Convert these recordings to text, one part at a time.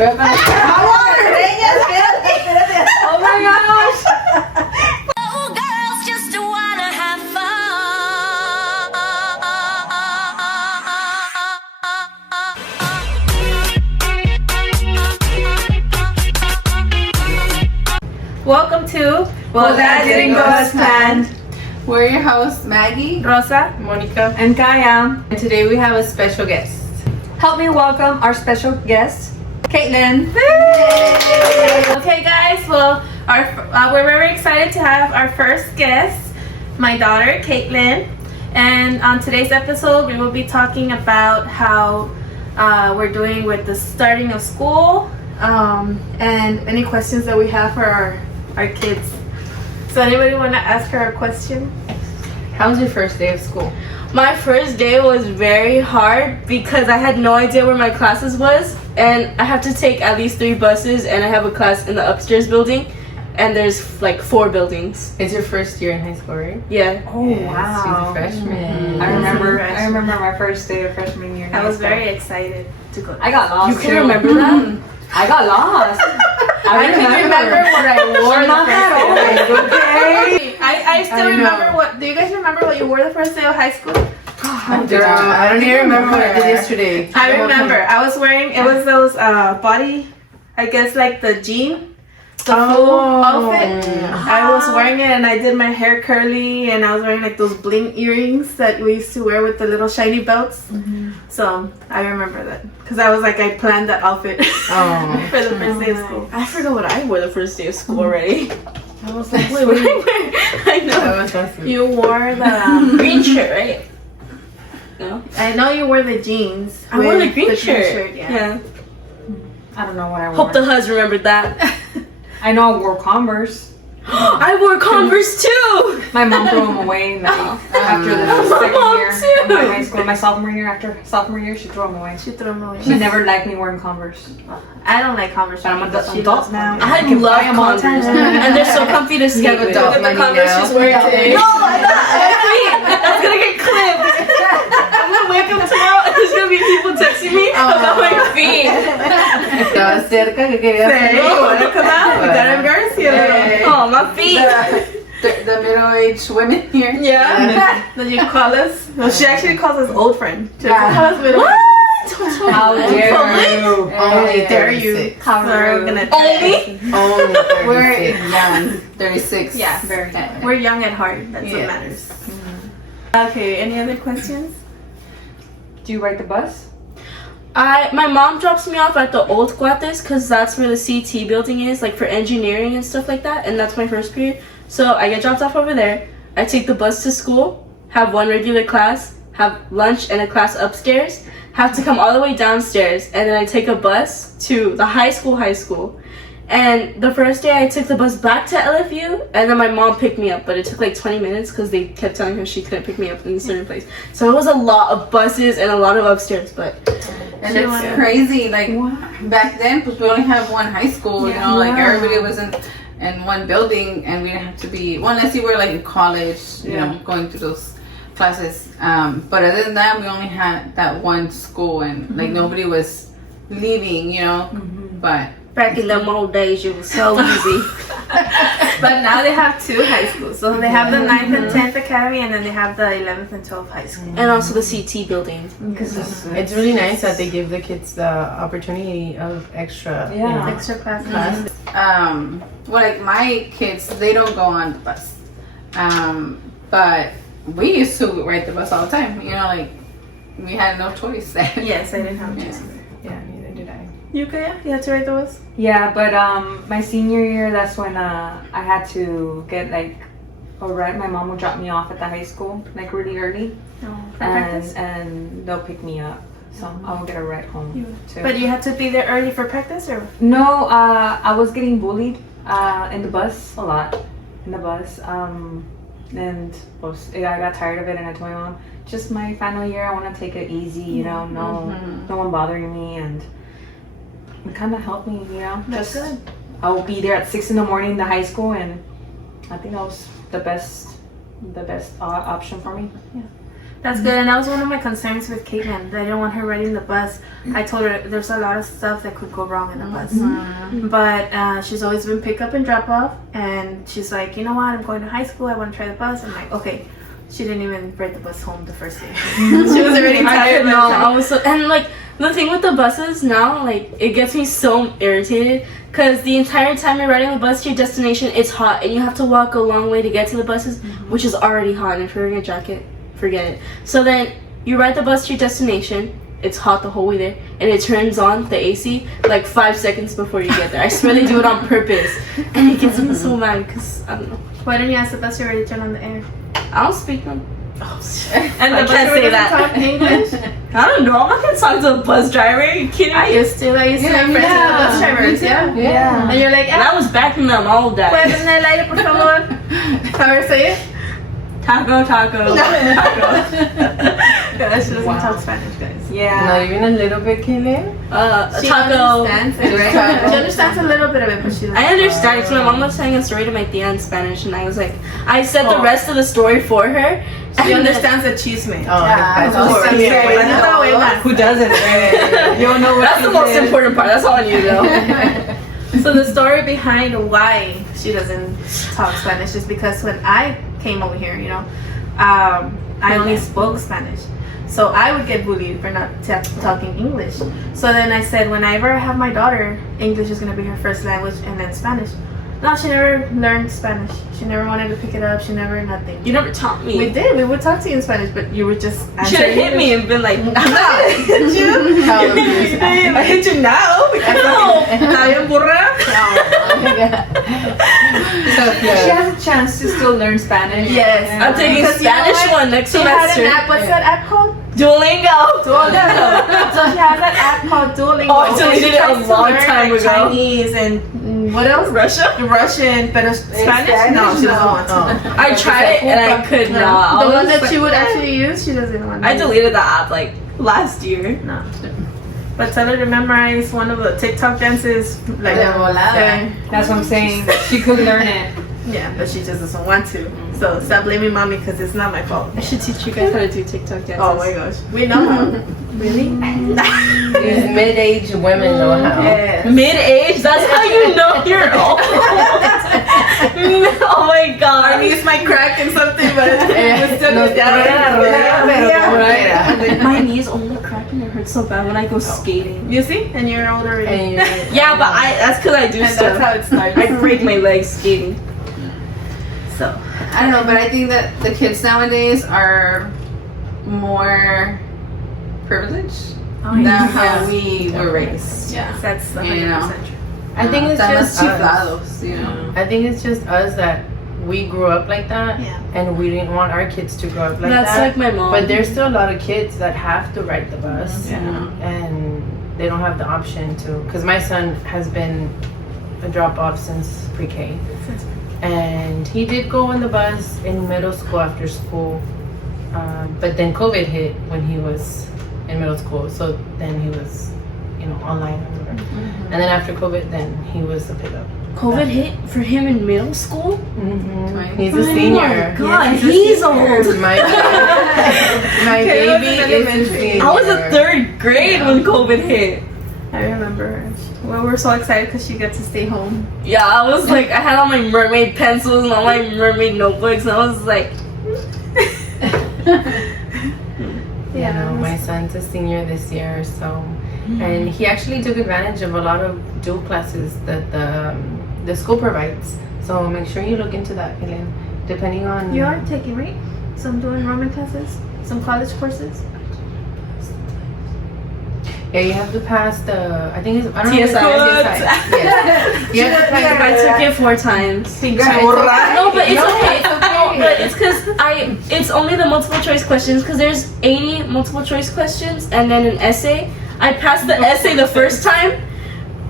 Oh my gosh! Oh, girls just wanna have Welcome to Well That Didn't Go As Planned. We're your hosts, Maggie, Rosa, Monica. and Kaya. and today we have a special guest. Help me welcome our special guest, Caitlin. Okay, guys. Well, we're very excited to have our first guest, my daughter, Caitlin. And on today's episode, we will be talking about how we're doing with the starting of school, and any questions that we have for our kids. So, anybody want to ask her a question? How was your first day of school? My first day was very hard because I had no idea where my classes was, and I have to take at least 3 buses, and I have a class in the upstairs building, and there's like 4 buildings. It's your first year in high school, right? Yeah. Oh, Yes, she's a freshman. I remember my first day of freshman year. I was very excited to go. I got lost. You can remember that? I got lost. I can remember what I wore the first day. Okay. I still remember what. Do you guys remember what you wore the first day of high school? I don't even remember what I did yesterday. I remember. I was wearing. It was those body. I guess like the jean. The full outfit. I was wearing it, and I did my hair curly, and I was wearing like those bling earrings that we used to wear with the little shiny belts. So I remember that because I was like, I planned that outfit for the first day of school. I forgot what I wore the first day of school already. I was like, Wait, what did I wear? I know. That was awesome. you wore the. Green shirt, right? No. I know you wore the jeans. I wore the with green shirt. Yeah. I don't know what I wore. Hope the hus remembered that. I know I wore Converse. I wore Converse too. My mom threw them away after the second year of my high school. My sophomore year, after sophomore year, she threw them away. She threw them away. She never liked me wearing Converse. I don't like Converse, But I'm an but she adult does now. I can love buy 'em all the Converse, time. and they're so comfy to skate have with. adult Look at the money Converse now. she's wearing today. No, I That's gonna get clipped. I'm gonna wake up tomorrow and there's gonna be people texting me about my feet. Estaba cerca que quería Hey, you wanna come out? We gotta Well, embarrass you a little. Oh, my feet. the middle-aged women here. Yeah. Then you call us. No, she actually calls us old friend. She doesn't call us middle. How dare you? Only dare you. 36. So we're gonna Only? Only 36. We're young. 36. Yeah, Very Yeah. we're young at heart. That's what Yes. matters. Okay. Any other questions? Do you ride the bus? My mom drops me off at the old Guates because that's where the CT building is, like for engineering and stuff like that, and that's my first period. So I get dropped off over there. I take the bus to school, have 1 regular class, have lunch and a class upstairs, have to come all the way downstairs, and then I take a bus to the high school. And the first day I took the bus back to LFU, and then my mom picked me up, but it took like 20 minutes because they kept telling her she couldn't pick me up in a certain place. So it was a lot of buses and a lot of upstairs, but And it's crazy, like back then, because we only have one high school, you know, like everybody was in one building, and we didn't have to be, well, unless you were like in college, you know, going through those classes. But other than that, we only had that one school, and like nobody was leaving, you know, but back in them old days, it was so easy. But now they have 2 high schools. So they have the 9th and 10th academy, and then they have the 11th and 12th high school. And also the CT building. It's really nice that they give the kids the opportunity of extra. you know, Extra classes. well, like my kids, they don't go on the bus, but we used to ride the bus all the time, you know, like we had no choice. Yes, I didn't have a choice. Yeah, neither did I. You Kaya? You had to ride the bus? Yeah, but my senior year, that's when I had to get like a ride. My mom would drop me off at the high school like really early, No. For practice? and they'll pick me up. So I'll get a ride home too. But you had to be there early for practice, or? No, I was getting bullied in the bus a lot. In the bus, and I got tired of it, and I told my mom, just my final year, I want to take it easy. You know, no one bothering me, and it kind of helped me. You know, That's good. I'll be there at 6 in the morning in the high school, and I think that was the best option for me. Yeah. That's good, and that was one of my concerns with Caitlin. That I didn't want her riding the bus. I told her there's a lot of stuff that could go wrong in the bus, but she's always been pick up and drop off, and she's like, you know what, I'm going to high school. I want to try the bus. I'm like, okay. She didn't even ride the bus home the first day. She was already tired. I was so, and like the thing with the buses now, like it gets me so irritated because the entire time you're riding the bus to your destination, it's hot and you have to walk a long way to get to the buses, which is already hot. And if you're wearing a jacket, forget it. So then you ride the bus to your destination. It's hot the whole way there, and it turns on the AC like 5 seconds before you get there. I swear they do it on purpose, and it gets me so mad because I don't know. Why didn't you ask the bus driver to turn on the air? I don't speak them. And I the can't bus say driver that. doesn't talk English? I don't know. I'm not gonna talk to a bus driver. Are you kidding me? I used to have friends with the bus drivers, yeah. And you're like, And I was backing them all day. ¿puedes el aire, por favor? A ver, say it. Taco, taco, taco. Yeah, she doesn't talk Spanish, guys. Not even a little bit, Caitlin? She Taco. understands it, right? She understands a little bit of it, but she doesn't. I understand because my mom was telling a story to my tia in Spanish, and I was like, I said the rest of the story for her. She understands the chisme. Who doesn't? Right? You don't know what That's the most important part. That's all I need to know. So the story behind why she doesn't talk Spanish is because when I came over here, you know, I only spoke Spanish. So I would get bullied for not talking English. So then I said, whenever I have my daughter, English is going to be her first language and then Spanish. No, she never learned Spanish. She never wanted to pick it up. She never nothing. You never taught me. We did. We would talk to you in Spanish, but you would just You should have hit me and been like, I'm not gonna hit you. I hit you now. No. She has a chance to still learn Spanish. Yes. I'm taking Because you know Spanish what? one next She had semester. an app. What's that app called? Duolingo. Duolingo. So she has that app called Duolingo. Oh, I deleted She it a tries to long learn, time like, ago. Chinese and what else? Russia. But Spanish? No, she doesn't want to. I tried it and I could not. The one I was that she would like, actually use, she doesn't want to. I deleted the app like last year. No. But tell her to memorize one of the TikTok dances. Like, That's what I'm saying. She could learn it. yeah, but she just doesn't want to. So stop blaming mommy because it's not my fault. I should teach you guys how to do TikTok dances. Oh my gosh. We know how. Really? These mid-aged women know how. Yeah. Mid-age? That's how you know you're old. Oh my god. Our knees might crack and something, but it's still No, My knees only crack and it hurts so bad when I go skating. You see? And you're older. And you're like, Yeah, but that's because I do And stuff. that's how it starts. I break my legs skating. So I don't know, but I think that the kids nowadays are more privileged than how we were raised. Yeah, that's 100% You know. true. I think it's That just was us. chiflados, you know. I think it's just us that we grew up like that, Yeah. and we didn't want our kids to grow up like that's that. like my mom. But there's still a lot of kids that have to ride the bus, Yeah. and they don't have the option to. Because my son has been a drop-off since pre-K, and he did go on the bus in middle school after school, but then COVID hit when he was in middle school, so then he was, online or whatever. And then after COVID, then he was the pickup. COVID hit for him in middle school? He's a senior. Oh my god, he's old. My baby is a senior. I was in 3rd grade when COVID hit. I remember. Well, we're so excited because she got to stay home. Yeah, I was like, I had all my mermaid pencils and all my mermaid notebooks, and I was like, Yeah, my son's a senior this year, so, and he actually took advantage of a lot of dual classes that the school provides. So make sure you look into that, Helen. Depending on You are taking, right? Some doing Roman classes? Some college courses? Yeah, you have to pass the. I think it's. I don't know. TSI. Yes. You have to pass. I took it 4 times. No, No, but it's okay. No, but it's because it's only the multiple choice questions because there's 80 multiple choice questions and then an essay. I passed the essay the first time,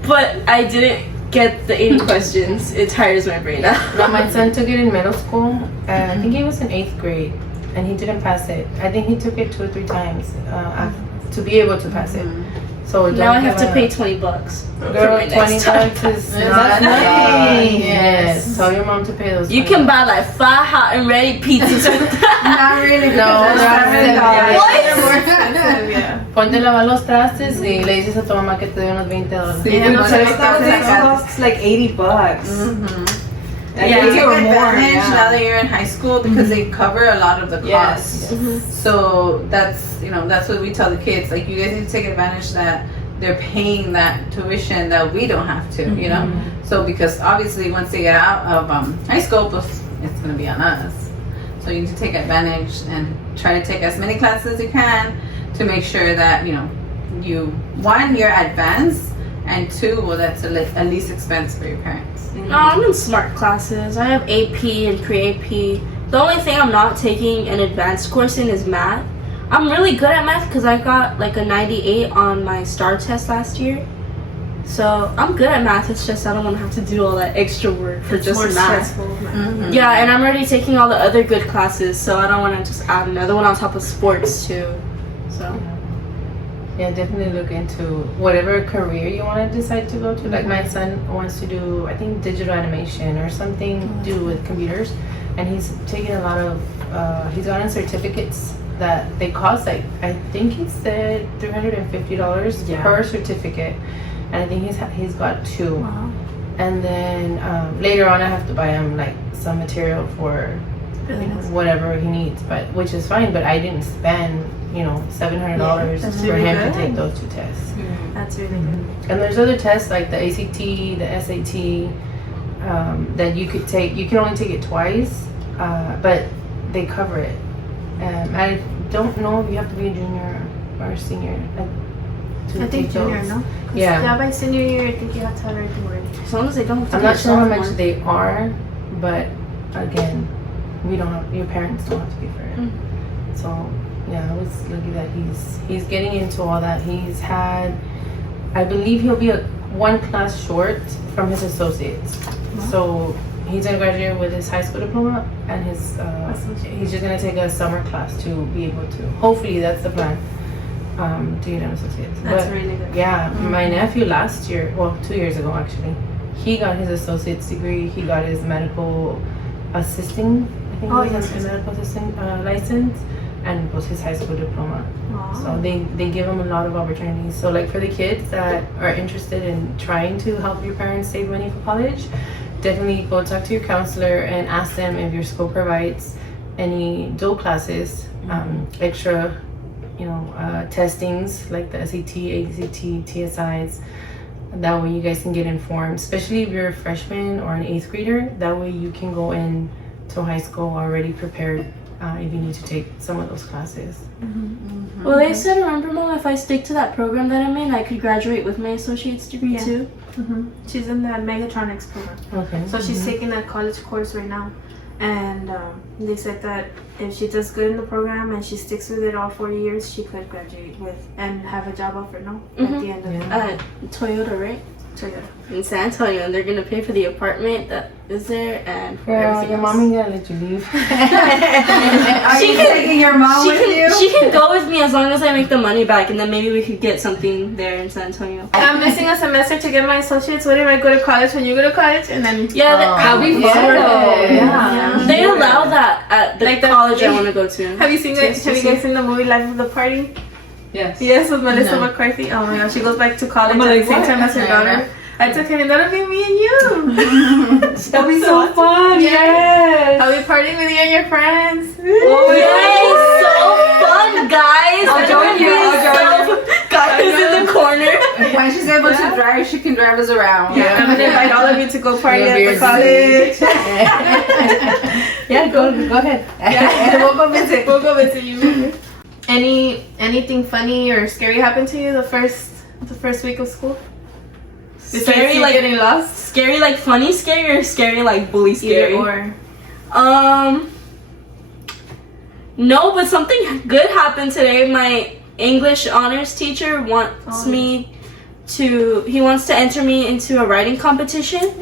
but I didn't get the 80 questions. It tires my brain out. No, my son took it in middle school. I think he was in 8th grade, and he didn't pass it. I think he took it 2 or 3 times to be able to pass it. So Now I have to give pay up. $20. Girl, for my next time. $20 is That's not nothing. Yes. Yes. Tell your mom to pay those. You can buy like 5 hot and ready pizzas. Not really. No, because they're $7. $7. They're more expensive. Yeah. Ponte a lavar los trastes y le dices a tu mamá que te dé unos $20. Sí, Yeah, no, no, so it's that was like It costs like $80. And Yeah. you take or more, advantage yeah. now that you're in high school because they cover a lot of the costs. So that's that's what we tell the kids. Like, you guys need to take advantage that they're paying that tuition that we don't have to. You know. So because obviously once they get out of high school, pues, it's gonna be on us. So you need to take advantage and try to take as many classes as you can to make sure that you you're advanced, and 2, well, that's at least expense for your parents. No, I'm in smart classes. I have AP and pre-AP. The only thing I'm not taking an advanced course in is math. I'm really good at math because I got like a 98 on my STAR test last year. So I'm good at math. It's just I don't want to have to do all that extra work for just math. Yeah, and I'm already taking all the other good classes, so I don't want to just add another one on top of sports too. So Yeah, definitely look into whatever career you want to decide to go to. Like, my son wants to do, I think, digital animation or something to do with computers, and he's taking a lot of he's gotten certificates that they cost, like, I think he said $350 per certificate, and I think he's got 2. And then later on I have to buy him like some material for whatever he needs, but which is fine, but I didn't spend $700 for him to take those 2 tests. That's really good. And there's other tests like the ACT, the SAT, that you could take. You can only take it twice, but they cover it. I don't know if you have to be a junior or a senior to I think take junior, those. no? Yeah. By senior year, I think you have to have everything ready. as long as they don't have to I'm be a not sure how much sophomore. they are, but again, we don't have, your parents don't have to pay for it. So yeah, I was lucky that he's getting into all that. He's had, I believe he'll be 1 class short from his associates. So he's gonna graduate with his high school diploma, and his he's just gonna take a summer class to be able to. Hopefully, that's the plan. To get an associate's. That's But, really good. yeah, my nephew last year, well, 2 years ago actually, he got his associate's degree. He got his medical assisting, I think it was his medical assistant license, and was his high school diploma. So they give them a lot of opportunities. So like, for the kids that are interested in trying to help your parents save money for college, definitely go talk to your counselor and ask them if your school provides any dual classes, extra testings like the SAT, ACT, TSIs. That way you guys can get informed, especially if you're a freshman or an 8th grader. That way you can go in to high school already prepared if you need to take some of those classes. Well, they said, remember, Mom, if I stick to that program that I'm in, I could graduate with my associate's degree too. She's in the Megatronics program. Okay. So she's taking a college course right now. And they said that if she does good in the program and she sticks with it all 4 years, she could graduate with and have a job offer, at the end of it. Toyota, right? Toyota. In San Antonio, and they're gonna pay for the apartment that is there and for Girl, everything your else. mom ain't gonna let you leave. Are you taking your mom with you? She can go with me as long as I make the money back, and then maybe we could get something there in San Antonio. I'm missing a semester to get my associates. What if I go to college when you go to college? And then Yeah, That'll be Yeah. fun though. Yeah. they allow that at the Like the- college I want to go to. have you guys seen the movie Life of the Party? Yes. Yes, with Melissa McCarthy. Oh my gosh, she goes back to college I'm at like, the same what? time as her daughter. I took her and that'll be me and you. That'll be so fun. Yes. I'll be partying with you and your friends. Oh, yay! So fun, guys! I'll join you. I'll join you. Guys in the corner. When she's able to drive, she can drive us around. I'm gonna invite all of you to go party at the college. Yeah, go ahead. Yeah, we'll go visit you. Anything funny or scary happened to you the first week of school? Scary, you like getting lost? scary, like funny scary, or scary, like bully scary. Either or. No, but something good happened today. My English honors teacher wants he wants to enter me into a writing competition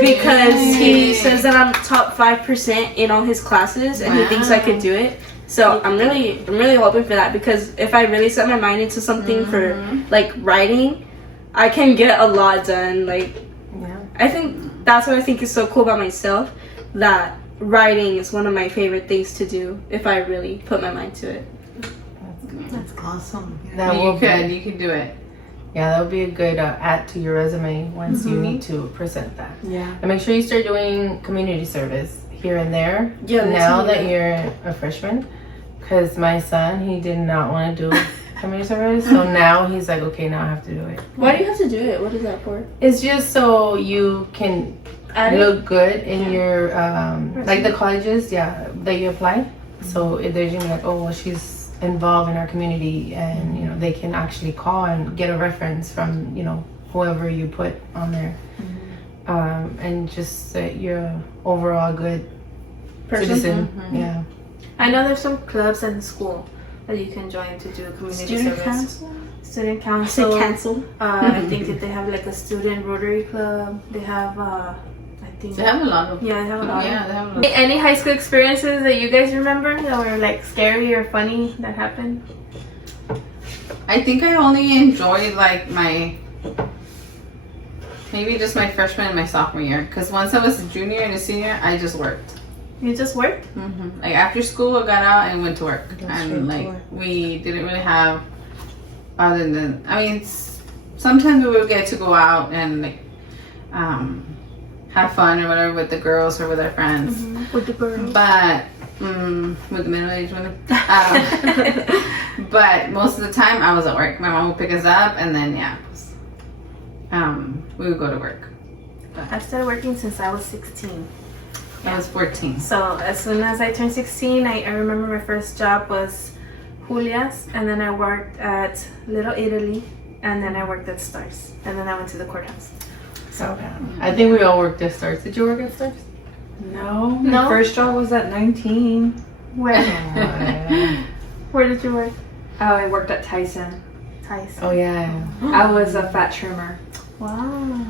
because he says that I'm top 5% in all his classes and he thinks I could do it. So I'm really hoping for that, because if I really set my mind into something for like writing, I can get a lot done. Like, Yeah. I think that's what I think is so cool about myself, that writing is one of my favorite things to do if I really put my mind to it. That's awesome. That You will could. be, You could do it. yeah, that would be a good add to your resume once you need to present that. Yeah. And make sure you start doing community service here and there. Yeah, that's now what- that you're a freshman, because my son, he did not want to do community service, so now he's like, okay, now I have to do it. Why do you have to do it? What is that for? It's just so you can look good in your like the colleges, yeah, that you applied. So if they're gonna be like, oh well, she's involved in our community, and you know they can actually call and get a reference from whoever you put on there, and just that you're overall good citizen. Yeah. I know there's some clubs in school that you can join to do community Student service. council? Student I council. said cancel. I think that they have like a student Rotary club. They have, I think. They have a lot of. Yeah, they have a lot. Yeah, they have a lot. Any high school experiences that you guys remember that were like scary or funny that happened? I think I only enjoyed like maybe just my freshman and my sophomore year. Because once I was a junior and a senior, I just worked. You just worked? Like after school, I got out and went to work. straight And to like work. we didn't really have, other than sometimes we would get to go out and like have fun or whatever with the girls or with our friends. With the girls. But with the middle-aged women. But most of the time I was at work. My mom would pick us up and then we would go to work. I started working since I was 16. I was 14. So as soon as I turned 16, I remember my first job was Julia's, and then I worked at Little Italy, and then I worked at Stars, and then I went to the courthouse. So I think we all worked at Stars. Did you work at Stars? No. No? My first job was at 19. Where? Where did you work? Oh, I worked at Tyson. Tyson. Oh yeah. I was a fat trimmer. Wow.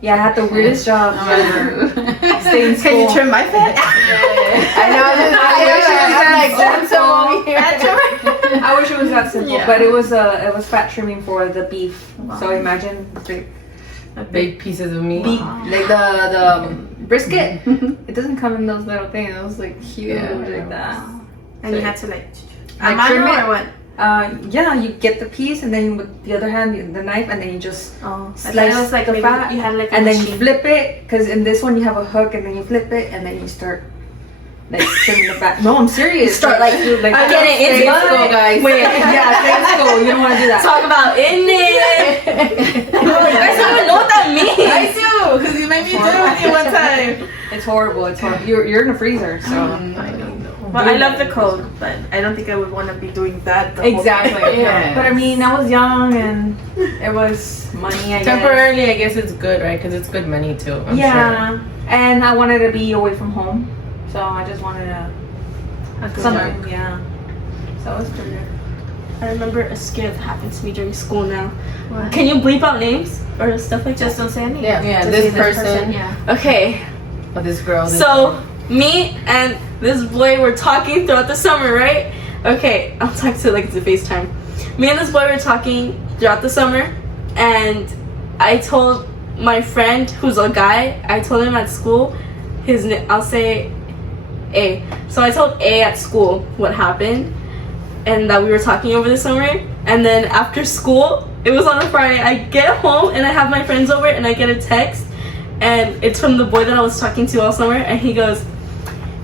Yeah, I had the weirdest job ever. Stay in school. Can you trim my fat? I know. I wish it was that simple, Yeah. but it was fat trimming for the beef. So imagine big Big pieces of meat. beef, like the brisket. It doesn't come in those little things. It was like huge, Yeah. like that. And you had to like Like mano trim it? or what? Yeah, you get the piece and then with the other hand the knife and then you just Oh, I thought slice it was like the maybe fat you had like a and then you machine. flip it, because in this one you have a hook and then you flip it and then you start like trimming the fat. No, I'm serious. Start, like, I get it in same school, guys. Wait, yeah, same school. You don't want to do that. Talk about in it. You guys don't even know what that means. I do, because you made me do it with you one time. It's horrible. It's horrible. You're in a freezer, so I know. Well, I love the code, but I don't think I would want to be doing that. The whole exactly. time. Yeah. But I mean, I was young and it was money. I guess. Temporarily, I guess it's good, right? Because it's good money too. I'm sure. Yeah, and I wanted to be away from home, so I just wanted to something. Yeah, so it was pretty good. I remember a scare that happened to me during school now. What? Can you bleep out names or stuff like Just that? don't say anything. Yeah, Just this say person. Yeah. Okay, Oh, this girl. so me and this boy were talking throughout the summer, right? Okay, I'll talk to like the FaceTime. Me and this boy were talking throughout the summer, and I told my friend who's a guy, I told him at school, I'll say A. So I told A at school what happened, and that we were talking over the summer. And then after school, it was on a Friday, I get home and I have my friends over and I get a text, and it's from the boy that I was talking to all summer, and he goes,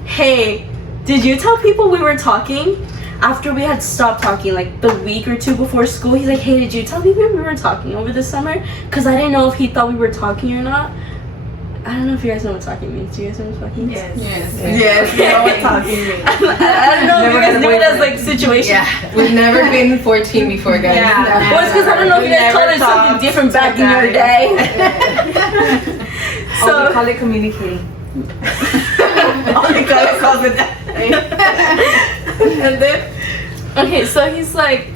hey, did you tell people we were talking? After we had stopped talking, like the week or two before school, he's like, hey, did you tell people we were talking over the summer? Because I didn't know if he thought we were talking or not. I don't know if you guys know what talking means. Do you guys know what talking means? Yes. Yes, you know what talking means. I don't know if you guys knew it as like situation. Yeah, we've never been 14 before, guys. Yeah. Well, it's because I don't know if you guys called it something different back in your day. So we call it communicating. Only God calls it that. And then, okay, so he's like,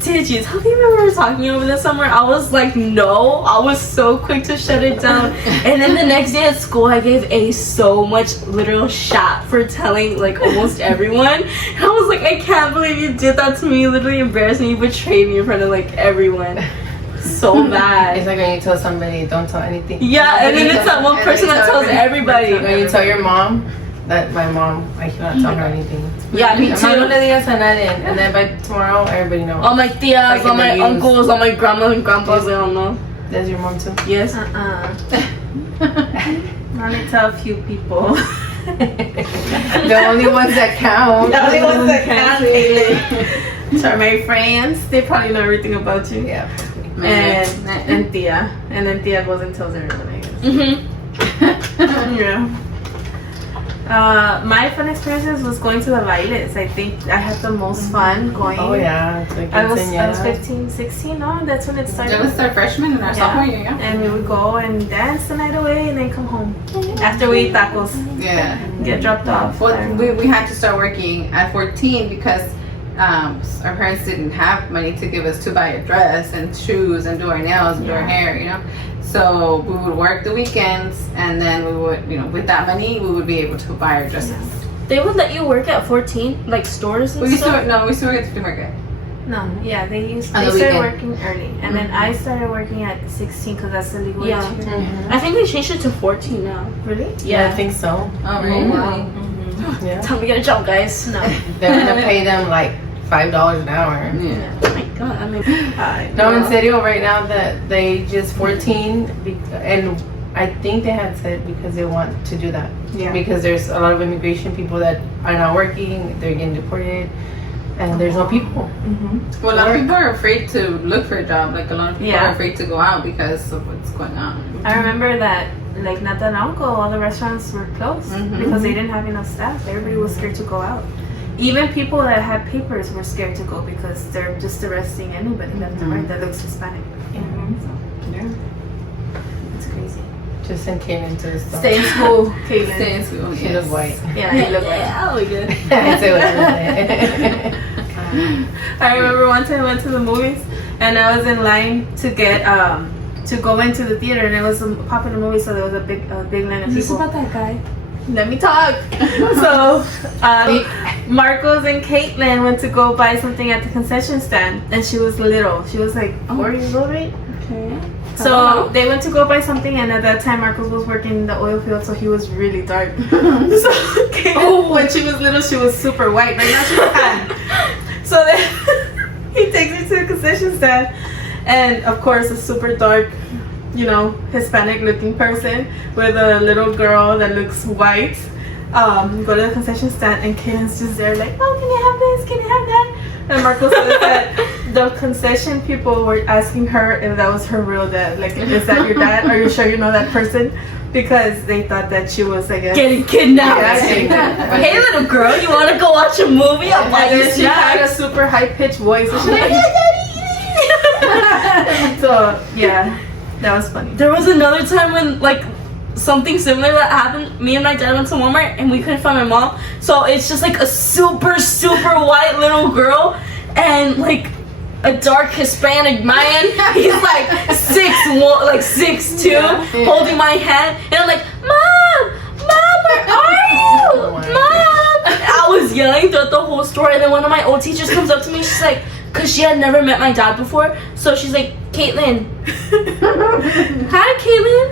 did you tell me we were talking over the summer? I was like, no. I was so quick to shut it down. And then the next day at school, I gave A so much literal shot for telling like almost everyone. And I was like, I can't believe you did that to me. You literally embarrassed me. You betrayed me in front of like everyone. So bad. It's like when you tell somebody, don't tell anything. Yeah, and then it's that one person that tells everybody. When you tell your mom, that my mom, I cannot tell her anything. Yeah, me I'm not too. gonna digas a nadie, and then by tomorrow, everybody knows. All my tias, Like all in my the news. uncles, all my grandmas and grandpas, they all know. That's your mom too? Yes. Only tell a few people. The only ones that count. The only ones that count. So my friends, they probably know everything about you. Yeah. And Tia. And then Tia goes and tells everyone, I guess. Yeah. My fun experiences was going to the bailes. I think I had the most fun going. Oh yeah. It's like I was 15, 16, no? That's when it started. That was our freshman and our sophomore year, yeah. And we would go and dance the night away and then come home. After we eat tacos. Yeah. Get dropped off. Well, we had to start working at 14 because our parents didn't have money to give us to buy a dress and shoes and do our nails and do our hair, you know. So we would work the weekends, and then we would, you know, with that money, we would be able to buy our dresses. They would let you work at 14, like stores and We used stuff? to, we still get to do market. No, yeah, they On started the weekend. working early. And then I started working at 16 because that's the legal Yeah. age here. I think they changed it to 14 now. Really? Yeah, I think so. Oh, really? Yeah. Time to get a job, guys. No. They're gonna pay them like $5 an hour. Yeah. Oh my god, I mean, No, in serio, right now that they just 14, and I think they had said because they want to do that. Yeah. Because there's a lot of immigration people that are not working, they're getting deported, and there's no people. Well, a lot of people are afraid to look for a job. Like, a lot of people Yeah. are afraid to go out because of what's going on. I remember that, like, Natanauco, all the restaurants were closed because they didn't have enough staff. Everybody was scared to go out. Even people that had papers were scared to go because they're just arresting anybody left and right that looks Hispanic. So, yeah. It's crazy. Just send Kim into the stuff. Stay in school, Caitlin. Stay in school. She looks white. Yeah, you look like. yeah, we good. I say what I I remember one time I went to the movies and I was in line to get to go into the theater and it was a popular movie, so there was a big line of Is this people. about that guy? Let me talk. So Marcos and Caitlin went to go buy something at the concession stand and she was little. She was like 4 years old, right? Okay. So they went to go buy something, and at that time Marcos was working in the oil field, so he was really dark. So Caitlin, when she was little, she was super white. Right now she's tan. So then he takes me to the concession stand, and of course a super dark, you know, Hispanic looking person with a little girl that looks white. Go to the concession stand, and Caitlin's just there like, oh, can I have this? Can I have that? And Marcos said that the concession people were asking her if that was her real dad. Like, is that your dad? Are you sure you know that person? Because they thought that she was, I guess, Getting kidnapped. Yeah, Hey, little girl, you want to go watch a movie? I'll buy and you then she had a super high pitched voice. And she's like, yeah, daddy. So yeah, that was funny. There was another time when, like, something similar that happened. Me and my dad went to Walmart and we couldn't find my mom. So it's just like a super, super white little girl and like a dark Hispanic man. He's like 6'1", like 6'2", holding my hand. And I'm like, Mom, where are you? Mom! I was yelling throughout the whole store. And then one of my old teachers comes up to me. She's like, because she had never met my dad before. So she's like, Caitlin. Hi, Caitlin.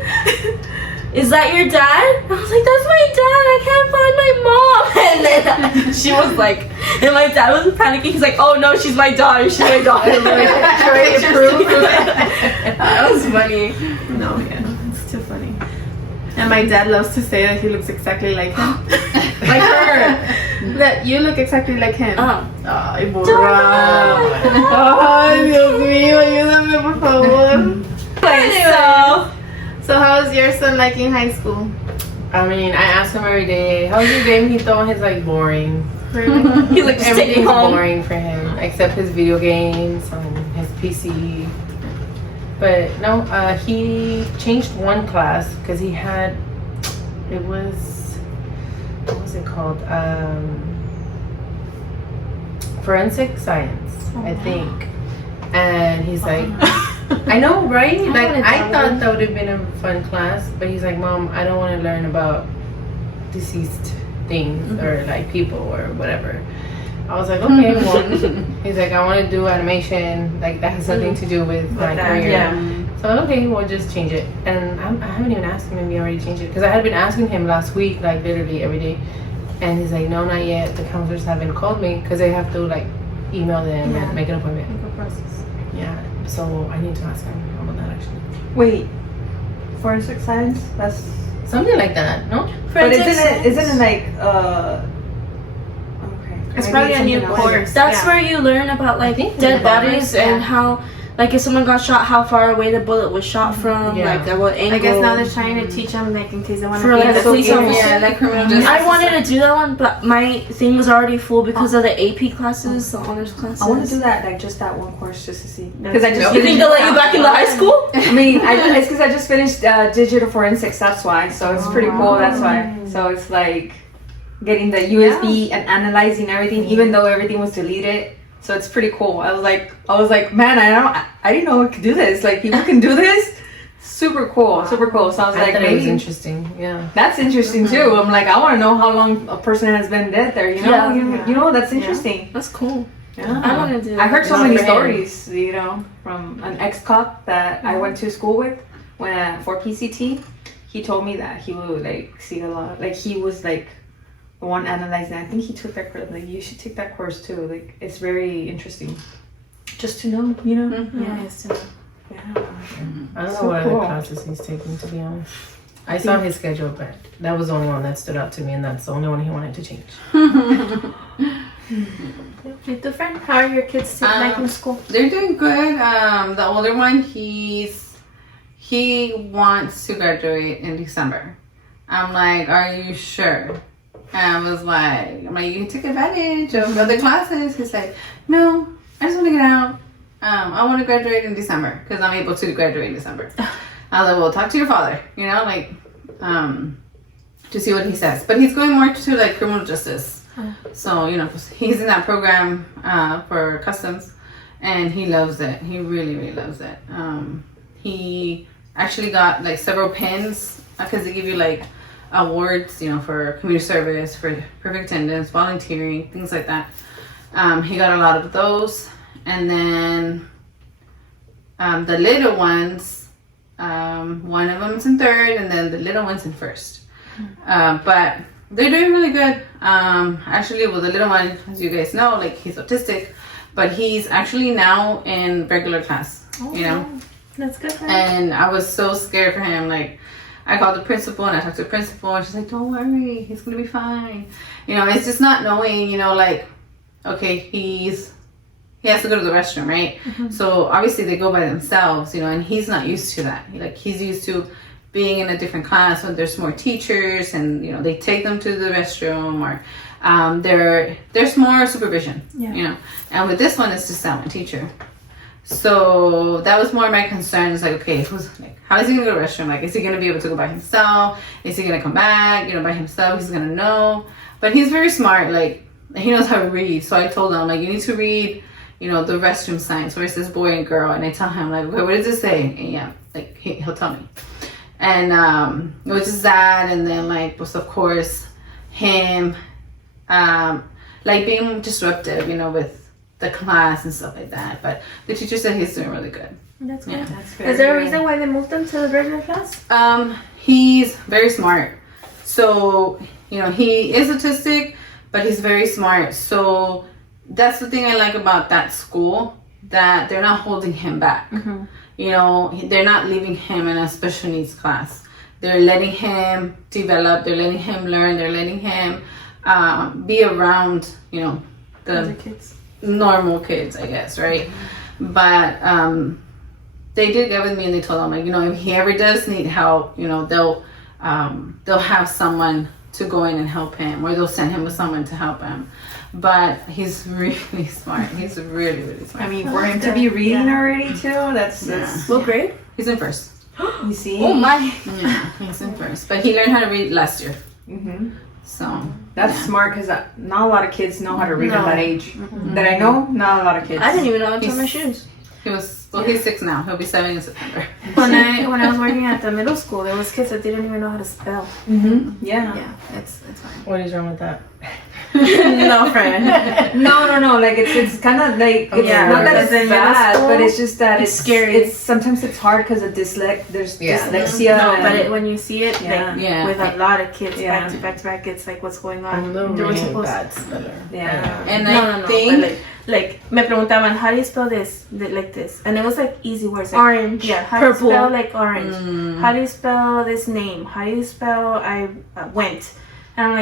Is that your dad? I was like, that's my dad. I can't find my mom. And then she was like, and my dad was panicking. He's like, oh no, she's my daughter. She's my daughter. Like, trying to prove that was funny. No, yeah, it's too funny. And my dad loves to say that he looks exactly like him. Like her. That you look exactly like him. Ay, burra. Ay, Dios mío, ayúdame, por favor. So how's your son liking high school? I mean, I ask him every day, how's your day? He's always like boring. Really? He's like sitting Everything's home. boring for him, except his video games on his PC. But no, he changed one class because he had, it was, what was it called? Forensic science, I think. And he's like, I know, right? Like, wanna I dabble. thought that would have been a fun class, but he's like, Mom, I don't want to learn about deceased things or like people or whatever. I was like, okay, well, he's like, I want to do animation, like that has nothing to do with my career. Yeah. So okay, we'll just change it. And I haven't even asked him if he already changed it because I had been asking him last week, like literally every day, and he's like, no, not yet. The counselors haven't called me because they have to like email them and make an appointment. Yeah, so I need to ask him about that actually. Wait, forensic science? That's. Something like that, no? But isn't it like Okay. It's Maybe probably a new something else. course. That's yeah. where you learn about like think dead that bodies yeah. and how, like, if someone got shot, how far away the bullet was shot from, Yeah. like at what angle. I guess now they're trying to teach them, like, in case they want to For, be like, the police police officer. Yeah, like criminal justice. I wanted to do that one, but my thing was already full because of the AP classes, the honors classes. I want to do that, like just that one course, just to see. Because I just You think they'll let you back into high school? I mean, it's because I just finished digital forensics. That's why. So it's pretty cool. That's why. So it's like getting the USB and analyzing everything, even though everything was deleted. So it's pretty cool. I was like, man, I didn't know I could do this. Like, people can do this. Super cool. Super cool. So I was I like, thought it was maybe interesting. Yeah. that's interesting too. I'm like, I want to know how long a person has been dead there. You know, Yeah. you know, that's interesting. That's cool. Yeah. I want to do that. I heard so Not many for him. stories, you know, from an ex-cop that I went to school with when for PCT. He told me that he would like see a lot. Like, he was like the one analyzing. I think he took that course. Like, you should take that course too. Like, it's very interesting. Just to know, you know. Yeah, it's too. Yeah. I don't know So what cool. other classes he's taking, to be honest. I saw his schedule, but that was the only one that stood out to me, and that's the only one he wanted to change. Your different? How are your kids like in school? They're doing good. The older one, he wants to graduate in December. I'm like, are you sure? And I was like, you took advantage of other classes. He's like, no, I just want to get out. I want to graduate in December because I'm able to graduate in December. I was like, well, talk to your father, you know, like, to see what he says. But he's going more to like criminal justice. So, you know, he's in that program for customs, and he loves it. He really, really loves it. He actually got like several pins because they give you like awards, you know, for community service, for perfect attendance, volunteering, things like that. He got a lot of those. And then the little ones, one of them is in third, and then the little one's in first. But they're doing really good. Actually, with the little one, as you guys know, like, he's autistic, but he's actually now in regular class, you know? That's good. And I was so scared for him. Like, I called the principal and I talked to the principal, and she's like, don't worry, he's gonna be fine. You know, it's just not knowing, you know, like, okay, he has to go to the restroom, right? So obviously they go by themselves, you know, and he's not used to that. He's used to being in a different class when there's more teachers, and, you know, they take them to the restroom, or there's more supervision, you know. And with this one, it's just that one teacher. So that was more my concern. It's like, okay, how is he gonna go to the restroom? Like, is he gonna be able to go by himself? Is he gonna come back, you know, by himself? He's gonna know. But he's very smart. Like, he knows how to read. So I told him, like, you need to read, you know, the restroom signs where it says boy and girl. And I tell him, like, okay, what does it say? And yeah, like, he'll tell me. And it was just that. And then, like, was of course him, like, being disruptive, you know, with the class and stuff like that. But the teacher said he's doing really good. That's good. Yeah. That's good. Is there a reason why they moved them to the regular class? He's very smart. So, you know, he is autistic, but he's very smart. So that's the thing I like about that school, that they're not holding him back. You know, they're not leaving him in a special needs class. They're letting him develop. They're letting him learn. They're letting him be around, you know, the Other kids. normal kids, I guess, right? But they did get with me, and they told him, like, you know, if he ever does need help, you know, they'll have someone to go in and help him, or they'll send him with someone to help him. But he's really smart. He's really, really smart. I mean, for him to be reading already too, that's What grade? He's in first. you see. Oh my. Yeah, he's in first. But he learned how to read last year. So That's smart, because not a lot of kids know how to read at that age. That I know, not a lot of kids. I didn't even know how to tie my shoes. He was, well, he's 6 now. He'll be 7 in September. When I was working at the middle school, there was kids that didn't even know how to spell. Yeah. Yeah, it's fine. What is wrong with that? No, friend. No. Like it's kind of like it's Yeah. not that Because it's in middle bad, school, but it's just that it's scary. It's sometimes it's hard because of there's Yeah. dyslexia. No, but and- when you see it, Yeah. like Yeah. with a lot of kids Yeah. back to back to back, it's like what's going I'm a on. little They were really supposed- bad speller. yeah. And No, I think like me preguntaban, how do you spell this? Like this, and it was like easy words. Like, Orange. yeah, how Purple. do you spell like orange? How do you spell this name? How do you spell I went? And I'm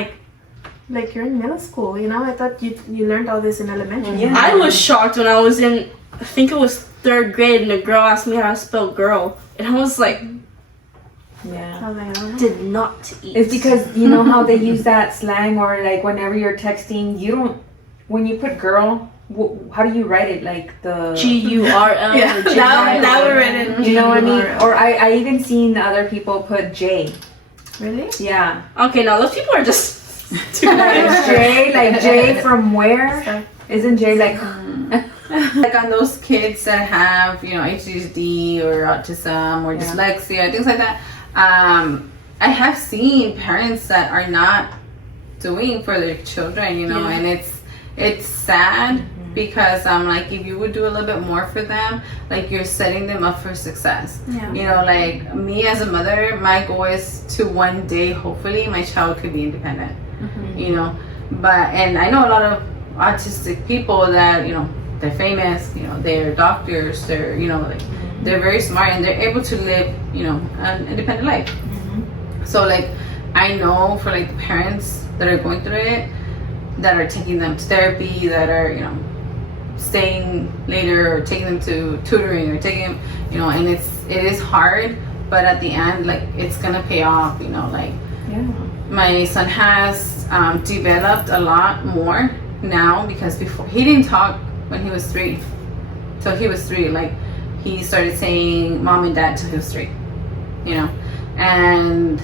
like you're in middle school, you know? I thought you learned all this in elementary. Yeah. I was shocked when I was in, I think it was 3rd grade, and a girl asked me how to spell girl, and I was like, Yeah. I was like, I don't know. did not eat. It's because you know how they use that slang, or like whenever you're texting, you don't. When you put girl, how do you write it? Like the GURL. Yeah, or G- now we're in it. You know what I mean? Or I even seen other people put J. Really? Yeah. Okay, now those people are just too Like J, like J from where? Isn't J like? like on those kids that have, you know, ADHD or autism or dyslexia, things like that. I have seen parents that are not doing for their children, you know, and it's sad because I'm like, if you would do a little bit more for them, like you're setting them up for success. Yeah. You know, like me as a mother, my goal is to one day, hopefully, my child could be independent. You know, and I know a lot of autistic people that, you know, they're famous, you know, they're doctors, they're, you know, like they're very smart and they're able to live, you know, an independent life. So like I know for like the parents that are going through it, that are taking them to therapy, that are, you know, staying later or taking them to tutoring or taking them, you know, and it is hard, but at the end, like it's gonna pay off, you know, like my son has developed a lot more now, because before he didn't talk when he was 3. So he was 3, like he started saying mom and dad till he was 3, you know. And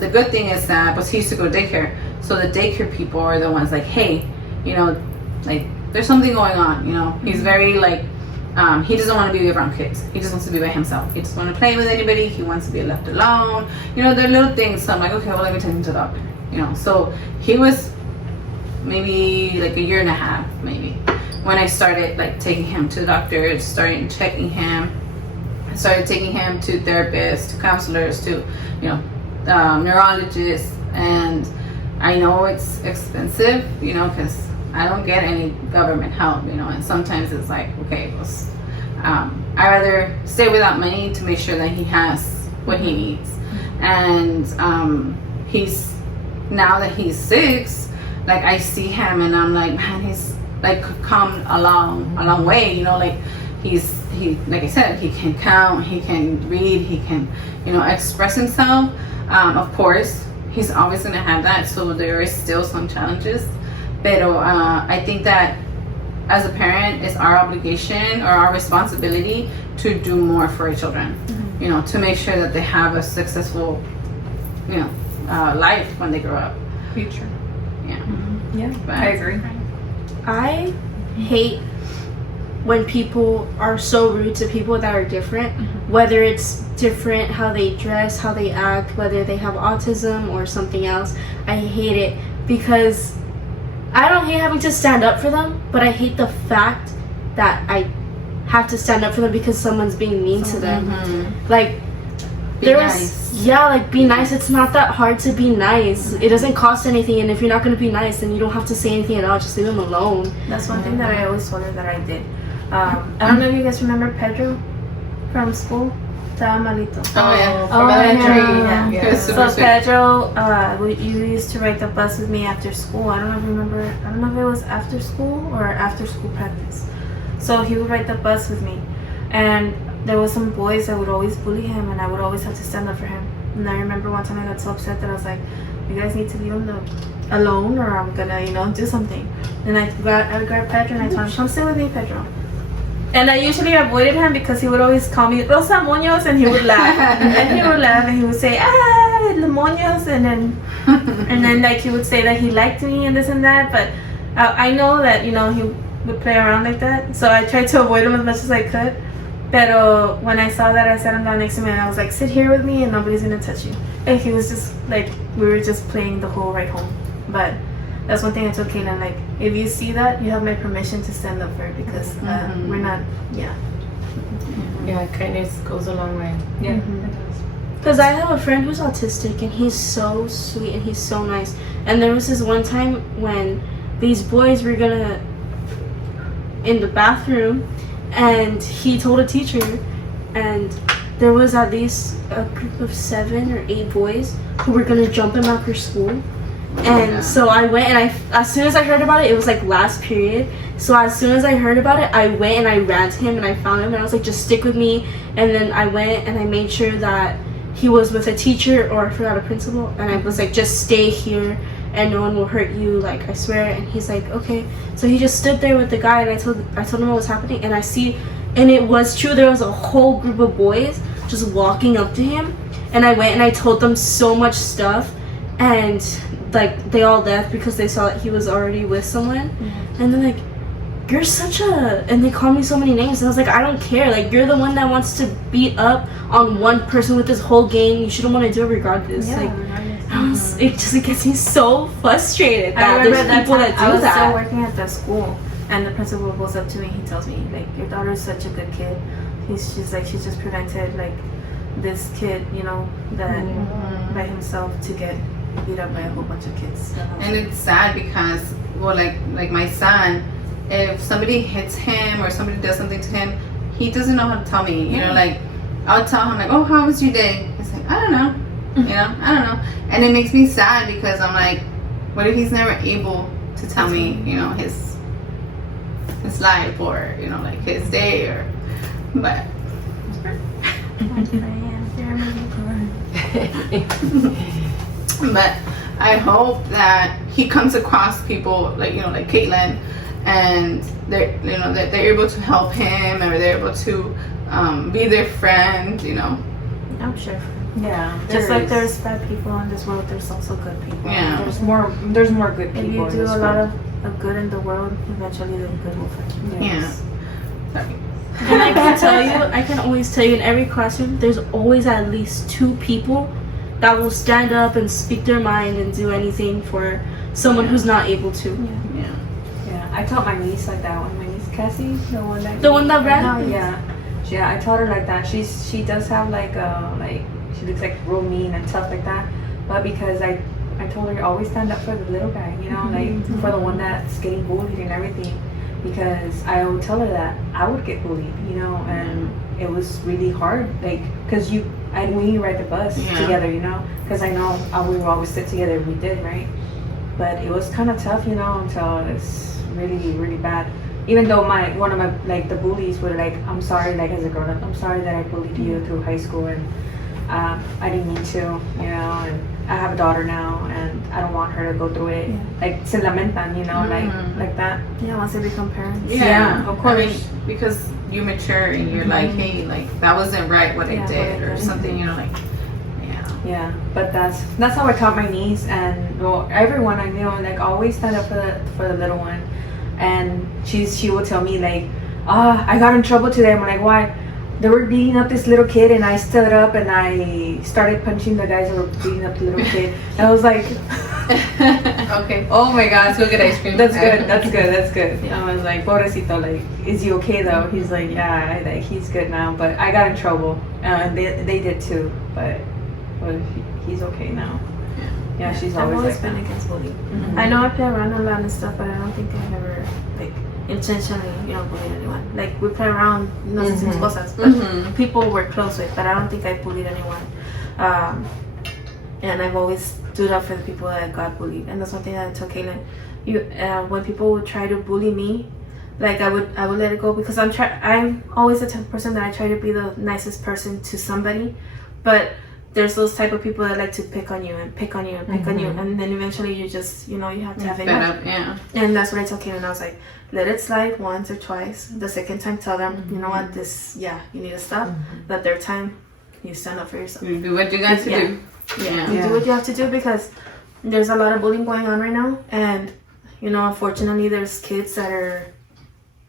the good thing is that, but he used to go to daycare, so the daycare people are the ones like, hey, you know, like there's something going on, you know. He's very like he doesn't want to be around kids. He just wants to be by himself. He doesn't want to play with anybody. He wants to be left alone. You know, they're little things. So I'm like, okay, well, let me take him to the doctor. You know, so he was maybe like a year and a half, maybe, when I started like taking him to the doctor, starting checking him. I started taking him to therapists, to counselors, to, you know, neurologists. And I know it's expensive, you know, because I don't get any government help, you know, and sometimes it's like, okay, well, I'd rather stay without money to make sure that he has what he needs. And he's, now that he's 6, like I see him and I'm like, man, he's like come a long way, you know, like he, like I said, he can count, he can read, he can, you know, express himself. Of course, he's always gonna have that, so there is still some challenges. Pero I think that as a parent, it's our obligation or our responsibility to do more for our children. You know, to make sure that they have a successful, you know, life when they grow up. Future. Yeah. Yeah. But I agree. I hate when people are so rude to people that are different, whether it's different how they dress, how they act, whether they have autism or something else. I hate it because I don't hate having to stand up for them, but I hate the fact that I have to stand up for them because someone's being mean to them. Like, Be nice. like, be nice. It's not that hard to be nice. It doesn't cost anything, and if you're not going to be nice, then you don't have to say anything at all. Just leave them alone. That's one thing that I always told her that I did. I don't know if you guys remember Pedro from school. Estaba malito. Oh yeah. Oh, Elementary. yeah. He was super So sweet. Pedro, you used to ride the bus with me after school. I don't know if it was after school or after school practice. So he would ride the bus with me, and there was some boys that would always bully him, and I would always have to stand up for him. And I remember one time I got so upset that I was like, "You guys need to leave him alone, or I'm gonna, you know, do something." And I grabbed Pedro and I told him, "Come sit with me, Pedro." And I usually avoided him because he would always call me Rosa Muñoz, and he would laugh. And he would laugh and he would say, "Ah, the Muñoz," and then like he would say that he liked me and this and that. But I know that, you know, would play around like that. So I tried to avoid him as much as I could. Pero when I saw that, I sat him down next to me and I was like, sit here with me and nobody's gonna touch you. And he was just like, we were just playing the whole ride home. But that's one thing I told Kaylin, like, if you see that, you have my permission to stand up for it because we're not, yeah. Yeah, kindness goes a long way. Yeah. Because I have a friend who's autistic and he's so sweet and he's so nice. And there was this one time when these boys were in the bathroom and he told a teacher, and there was at least a group of 7 or 8 boys who were gonna jump him after school. And so I went and as soon as I heard about it, it was like last period. So as soon as I heard about it, I went and I ran to him and I found him and I was like, just stick with me. And then I went and I made sure that he was with a teacher or I forgot a principal. And I was like, just stay here and no one will hurt you, like I swear. And he's like, okay. So he just stood there with the guy and I told him what was happening. And and it was true, there was a whole group of boys just walking up to him. And I went and I told them so much stuff. And like they all left because they saw that he was already with someone. And they're like, you're such a, and they called me so many names and I was like, I don't care, like you're the one that wants to beat up on one person with this whole gang, you shouldn't want to do it regardless. It gets me so frustrated that there's people that do I was that. still working at the school and the principal goes up to me, he tells me like, your daughter's such a good kid. She's just prevented like this kid, you know, that by himself to get beat up by a whole bunch of kids. And it's sad because, well, like my son, if somebody hits him or somebody does something to him, he doesn't know how to tell me. You know, like I'll tell him like, oh, how was your day? He's like, I don't know. You know, I don't know. And it makes me sad because I'm like, what if he's never able to tell me, you know, his life or, you know, like his day or, but. But I hope that he comes across people like, you know, like Caitlin, and they're, you know, that they're able to help him or they're able to be their friend, you know. I'm sure. Yeah. Just like there's bad people in this world, there's also good people. Yeah. There's more good people. If you in do this a world. lot of good in the world, eventually the good will find you. Yeah. Sorry. And I can always tell you, in every classroom, there's always at least 2 people that will stand up and speak their mind and do anything for someone who's not able to. Yeah. Yeah, I taught my niece like that one. My niece Cassie, the one that ran. Yeah, I taught her like that. She does have like she looks like real mean and stuff like that. But because I told her always stand up for the little guy, you know, like for the one that's getting bullied and everything. Because I would tell her that I would get bullied, you know, and it was really hard, like, because we ride the bus together, you know, because I know we would always sit together, we did, right? But it was kind of tough, you know, until it's really, really bad. Even though one of my, like, the bullies were like, I'm sorry, like, as a grown up, I'm sorry that I bullied you through high school, and I didn't mean to, you know, and I have a daughter now, and I don't want her to go through it. Yeah. Like, se lamentan, you know, like that. Yeah, once they become parents. Yeah, of course. I mean, because you mature and you're like, hey, like, that wasn't right what I did or something, you know, like, yeah. But that's how I taught my niece, and well, everyone I knew, like, always stand up for the little one. And she would tell me like, I got in trouble today. I'm like, why? They were beating up this little kid, and I stood up and I started punching the guys that were beating up the little kid. And I was like, okay. Oh my God, let's go get ice cream. That's good. Yeah. I was like, pobrecito, like, is he okay though? He's like, yeah, like, he's good now. But I got in trouble, and they did too. But he's okay now. Yeah, she's I've always like been that. against bullying. I know I play around a lot and stuff, but I don't think I've ever like intentionally, you know, bullied anyone. Like, we play around, no sé si mis cosas, but people we're close with, but I don't think I bullied anyone. And I've always stood up for the people that got bullied, and that's one thing that I told Kaylin. When people would try to bully me, like, I would let it go, because I'm always the type of person that I try to be the nicest person to somebody, but there's those type of people that like to pick on you and pick on you and pick on you, and then eventually you just, you know, you have to have enough. And that's what I told Kaylin. I was like, let it slide once or twice. The second time, tell them, you know what, you need to stop. The third time, you stand up for yourself. You do what you got to do. You do what you have to do, because there's a lot of bullying going on right now, and, you know, unfortunately, there's kids that are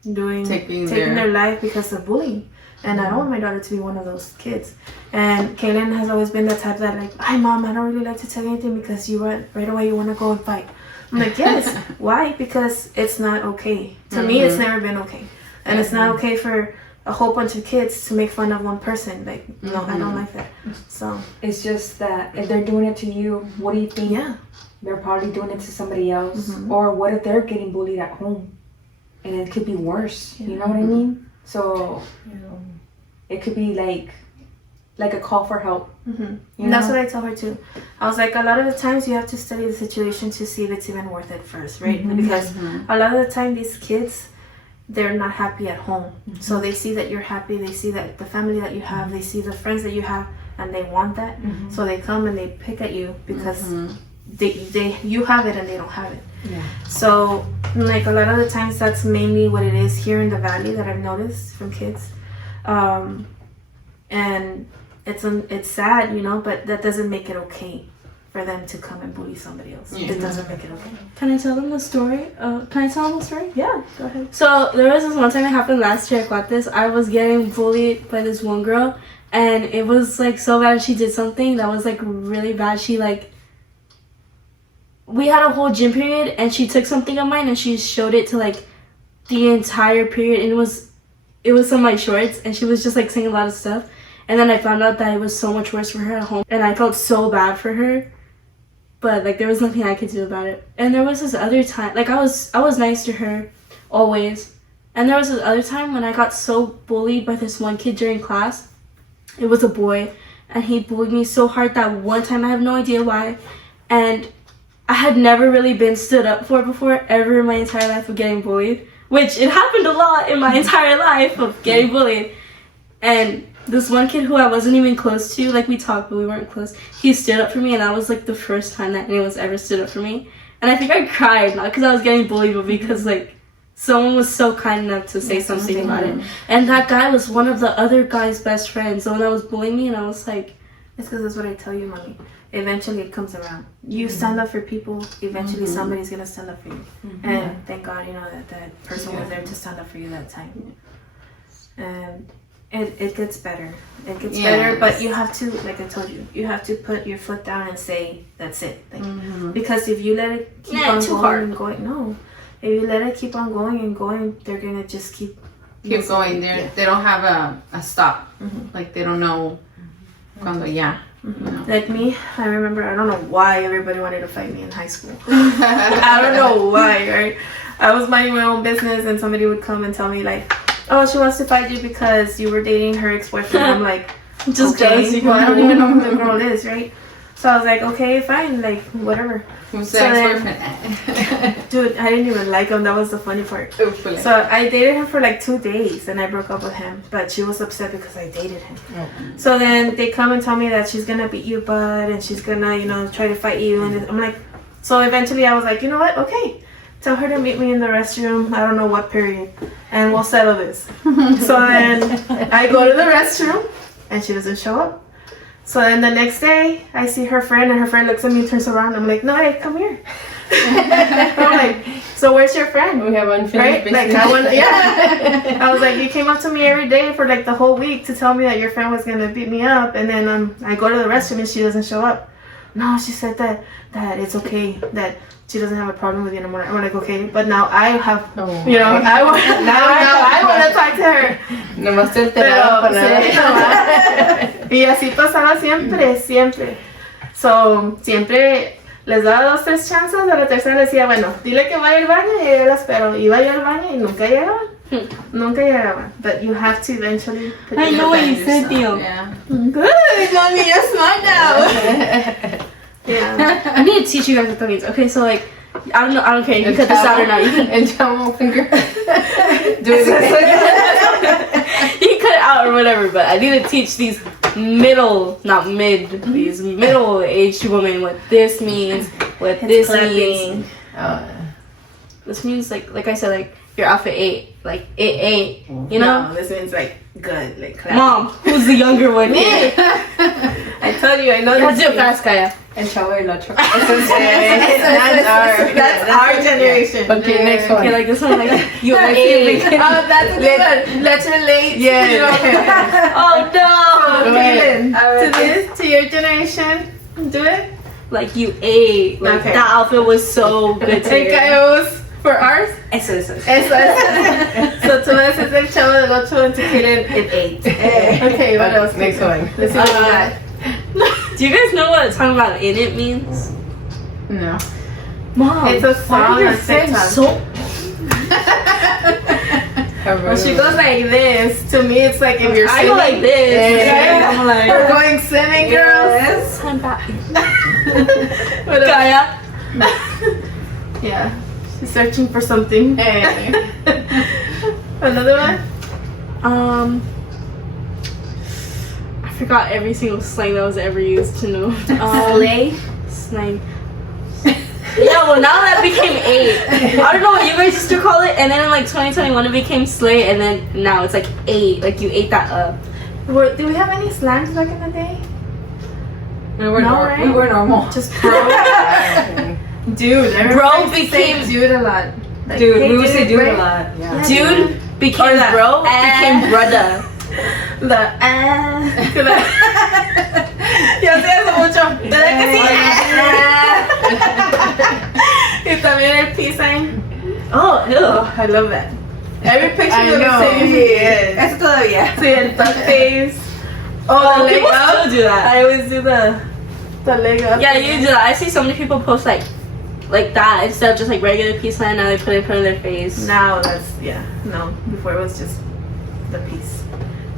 taking their life because of bullying. And I don't want my daughter to be one of those kids. And Kaylin has always been the type that like, hi mom, I don't really like to tell you anything because you want right away you want to go and fight. I'm like, yes. Why? Because it's not okay. To me, it's never been okay. And it's not okay for a whole bunch of kids to make fun of one person. Like, no, I don't like that. So It's just that if they're doing it to you, what do you think? yeah. They're probably doing it to somebody else. Or what if they're getting bullied at home? And it could be worse. You know what I mean? So it could be like a call for help. And You that's know? what I tell her too. I was like, a lot of the times you have to study the situation to see if it's even worth it first, right? Because a lot of the time these kids, they're not happy at home. So they see that you're happy, they see that the family that you have, they see the friends that you have, and they want that. So they come and they pick at you because you have it and they don't have it. So like a lot of the times that's mainly what it is here in the valley that I've noticed from kids. And it's sad, you know, but that doesn't make it okay for them to come and bully somebody else. It doesn't make it okay. Can I tell them the story? Yeah, go ahead. So there was this one time it happened last year at Guates. I was getting bullied by this one girl, and it was like so bad. She did something that was like really bad. She like, we had a whole gym period, and she took something of mine and she showed it to like the entire period, and it was on my shorts, and she was just like saying a lot of stuff. And then I found out that it was so much worse for her at home, and I felt so bad for her. But like there was nothing I could do about it. And there was this other time, like I was nice to her always. And there was this other time when I got so bullied by this one kid during class. It was a boy, and he bullied me so hard that one time I have no idea why. And I had never really been stood up for before ever in my entire life of getting bullied, which it happened a lot in my entire life of getting bullied. And this one kid who I wasn't even close to, like we talked but we weren't close, he stood up for me, and that was like the first time that anyone's ever stood up for me. And I think I cried, not because I was getting bullied, but because like someone was so kind enough to say something about it. And that guy was one of the other guy's best friends, the one that was bullying me, and I was like, It's because that's what I tell you, mommy. Eventually it comes around. You stand up for people, eventually somebody's gonna stand up for you. And thank God, you know, that person was there to stand up for you that time. And it gets better. It gets better, but you have to, like I told you, you have to put your foot down and say, that's it. Like, because if you let it keep on going and going, no. If you let it keep on going and going, they're gonna just keep going. They don't have a stop. Like they don't know cuando ya. You know? Like me, I remember, I don't know why everybody wanted to fight me in high school. I don't know why, right? I was minding my own business and somebody would come and tell me like, oh, she wants to fight you because you were dating her ex-boyfriend. I'm like, just okay, well, I don't even know who the girl is, right? So I was like, okay, fine, like, whatever. Who's the ex-boyfriend? Dude, I didn't even like him. That was the funny part. So I dated him for like 2 days and I broke up with him. But she was upset because I dated him. So then they come and tell me that she's gonna beat you butt and she's gonna, you know, try to fight you. And I'm like, so eventually I was like, you know what? Okay. Tell her to meet me in the restroom. I don't know what period. And we'll settle this. So then I go to the restroom and she doesn't show up. So then the next day, I see her friend, and her friend looks at me, turns around. I'm like, no, hey, come here. I'm like, so where's your friend? We have unfinished business. Like, I was like, you came up to me every day for like the whole week to tell me that your friend was gonna beat me up, and then I go to the restroom and she doesn't show up. No, she said that it's okay, that she doesn't have a problem with you anymore. I'm like, okay, but now I have, you know, I want to talk to her. Nomás te enteraba para nada. Y así pasaba siempre. So, siempre les daba 2, 3 chances, a la tercera le decía, bueno, dile que vaya al baño y yo la espero. Iba yo al baño y nunca llegaban. But you have to eventually put I know what you said, Theo. Yeah. Good, mommy, you're smart now. Yeah. I need to teach you guys the things. Okay, so like, I don't care. You can cut this out or not. You can El chamo finger. Do it again. you can cut it out or whatever. But I need to teach these middle-aged women what this means. What this means. This means like I said, like you're off at 8. like AA, you know? No, this means like good, like clap. Mom, who's the younger one here? I told you, I know Let's this. do it fast, Kaya. El Chavo del Ocho. That's our generation. Okay, next one. Okay, like this one, like you Oh, that's a good one. Let's relate. Yeah. Oh no! Go ahead. To this, to your generation. Do it. Like you ate. Like Okay. that outfit was so good And today. Caio's for ours. Eso. Eso es. So to us it's el Chavo del Ocho and to Kaden it ate. Okay, what else? Next one. Let's see what we got. Do you guys know what talking about in it means? No. Mom, It's a why are song your on friends TikTok. so When she goes like this, to me it's like if you're I go like this. Yeah. I'm like, We're going swimming, girls. I'm back. What else? Kaya. Yeah. She's searching for something. Hey. Another one? I forgot every single slang that was ever used to know. Slay. Slang. Yeah, well now that became 8. I don't know what you guys used to call it, and then in like 2021 it became slay, and then now it's like 8. Like you ate that up. Do we have any slangs back in the day? We were, No, right? we were normal. Just bro. Dude. Bro everybody became- say dude a lot. Like, Dude, hey, we would say dude right? a lot. Yeah. Dude became that, bro, became brother. The Yo sé eso mucho. ¿Verdad que sí? Y también el peace sign. Oh, ew. I love that. Every picture I of the know. same. Eso todavía. Sí, el duck face. Oh, the leg people up. still do that. I always do the leg up. Yeah, you do that. I see so many people post like that instead of just like regular peace sign. Now they put it in front of their face. Now that's, yeah. No, before it was just the piece.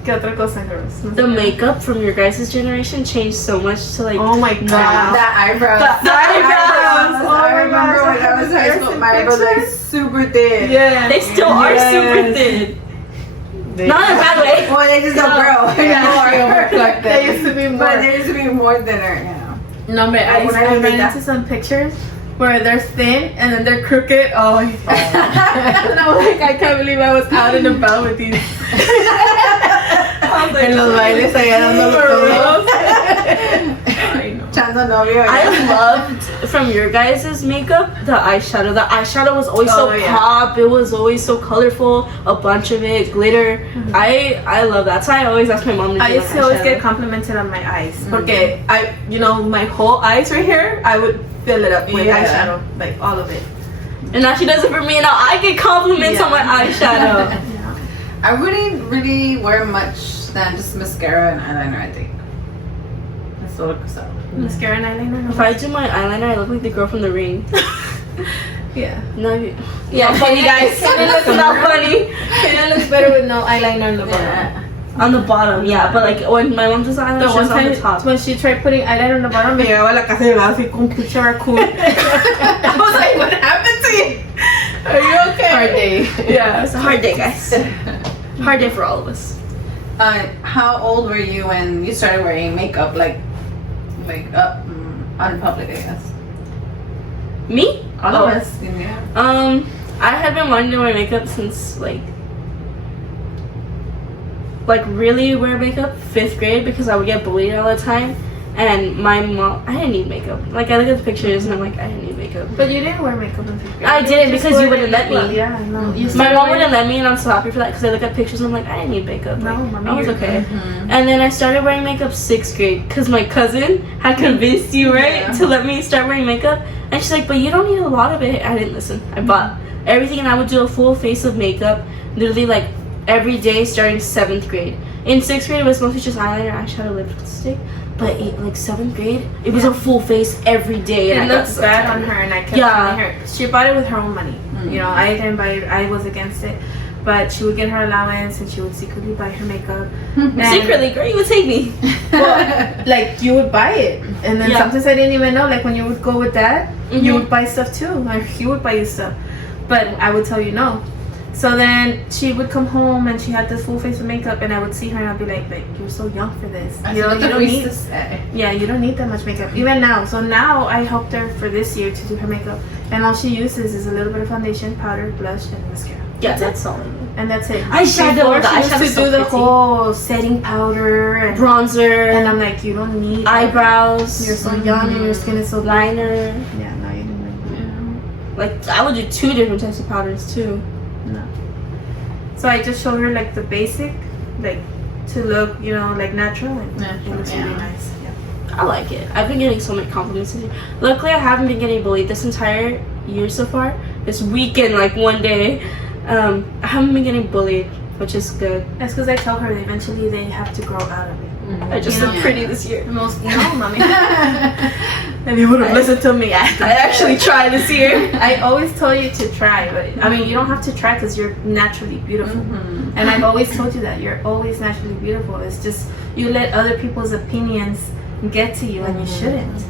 ¿Qué otra cosa, girls? No sé The qué. makeup from your guys' generation changed so much to like. Oh my god. The eyebrows. The eyebrows. Oh I my remember gosh, when I was in high there's school, some my eyebrows were pictures. super thin. Yeah. They still are super thin. Not in a bad way. Well, they just don't grow anymore. They used to be more. But they used to be more thinner, you know. No, but I When I ran did that. into some pictures where they're thin and then they're crooked. Oh, and I was like, I can't believe I was out and about with these. I was like, En los bailes allá dándolo for todo. real? I know. Echando novio. I loved from your guys' makeup the eyeshadow. The eyeshadow was always so Oh, yeah. pop. It was always so colorful. A bunch of it, glitter. I love that. That's why I always ask my mom to do I used my to always eyeshadow. get complimented on my eyes. Porque my whole eyes right here, I would fill it up with Yeah. eyeshadow. Like all of it. And now she does it for me, and now I get compliments on my eyeshadow. Yeah. I wouldn't really wear much than just mascara and eyeliner, I think. That's all it so. Mascara and eyeliner. If I do my eyeliner, I look like the girl from The Ring. Yeah. No, yeah, funny guys. Kaden looks Not funny. Kaden looks better with no eyeliner on the bottom. Yeah. On the bottom, yeah, but like when my mom does eyeliner, The she's one on the time top. when she tried putting eyeliner on the bottom, me llegaba a la casa y llegaba así con pinche raccoon. I was like, what happened to you? Are you okay? Hard day. Yeah. It's a hard day, guys. Hard day for all of us. How old were you when you started wearing makeup, like out in public, I guess? Me? All Oh. of us. Yeah. I had been wanting to wear makeup since like really wear makeup 5th grade because I would get bullied all the time, and my mom, I didn't need makeup. Like I look at the pictures and I'm like, I didn't need makeup. But you didn't wear makeup in 5th grade. I didn't just because you wore wouldn't let lip gloss. me. Yeah, I know. You My started mom wearing- wouldn't let me, and I'm so happy for that because I look at pictures and I'm like, I didn't need makeup. No, Like, mommy, I was you're- okay. And then I started wearing makeup 6th grade because my cousin had convinced you, right, to let me start wearing makeup. And she's like, but you don't need a lot of it. I didn't listen. I bought everything, and I would do a full face of makeup literally like every day starting 7th grade. In 6th grade, it was mostly just eyeliner, eyeshadow, lipstick. But like 7th grade, it was a full face every day. And It I got looks so bad tired. on her, and I kept Yeah. telling her. She bought it with her own money. You know, I didn't buy it. I was against it. But she would get her allowance, and she would secretly buy her makeup. And- Secretly, girl, you would take me. Well, like you would buy it, and then Yeah. sometimes I didn't even know. Like when you would go with Dad, Mhm. you would buy stuff too. Like he would buy you stuff, but I would tell you no. So then she would come home and she had this full face of makeup, and I would see her and I'd be like you're so young for this. I You know, said, you "Look don't at what we need. used to say." Yeah, you don't need that much makeup. Even now. So now I helped her for this year to do her makeup, and all she uses is a little bit of foundation, powder, blush, and mascara. Yeah, that's solid. And that's it. Eyeshadow, Before, the she used eyeshadow's to so do the pretty. whole setting powder and Bronzer, And I'm like, you don't need eyebrows, You're so young and your skin is so liner. Yeah, no, you didn't. Like I would do 2 different types of powders too. So I just showed her like the basic, like to look, like natural, and it looks really nice. Yeah. I like it. I've been getting so many compliments this year. Luckily, I haven't been getting bullied this entire year so far. This weekend, like one day, I haven't been getting bullied, which is good. That's because I tell her that eventually they have to grow out of it. I just look pretty this year. Most, mommy. And you would have listened to me. I actually tried this year. I always tell you to try, but I mean, you don't have to try because you're naturally beautiful. And I've always told you that you're always naturally beautiful. It's just you let other people's opinions get to you, and you shouldn't.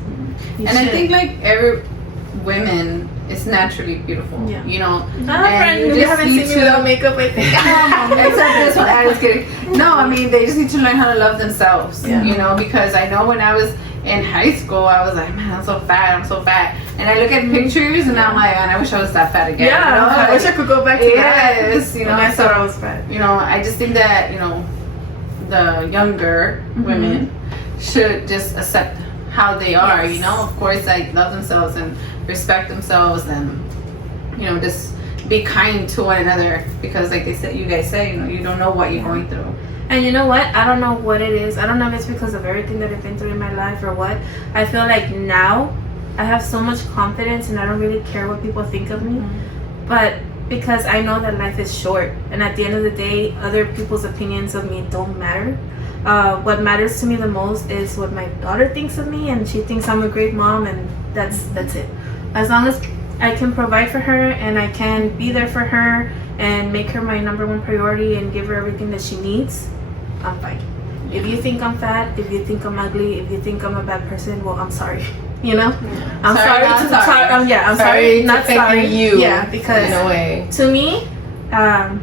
I think like every women is naturally beautiful. Yeah. You know. You haven't seen me without makeup, I think. Except this one, I was kidding. No, I mean they just need to learn how to love themselves. Yeah. You know, because I know when I was in high school, I was like, man, I'm so fat. And I look at pictures and I'm like, man, I wish I was that fat again. Yeah, you know? I wish I could go back to that. Yes, you know. And I So thought I was fat. you know, I just think that the younger women should just accept how they are. Yes. You know, of course, like love themselves and respect themselves, and just be kind to one another, because like you guys say, you don't know what you're going through. And you know what? I don't know what it is. I don't know if it's because of everything that I've been through in my life or what. I feel like now I have so much confidence and I don't really care what people think of me. But because I know that life is short, and at the end of the day, other people's opinions of me don't matter. What matters to me the most is what my daughter thinks of me, and she thinks I'm a great mom, and that's it. As long as I can provide for her and I can be there for her and make her my number one priority and give her everything that she needs, I'm fine. If you think I'm fat, if you think I'm ugly, if you think I'm a bad person, well, I'm sorry. I'm sorry. I'm sorry. Not sorry. You. Yeah, because in a way, to me, I'm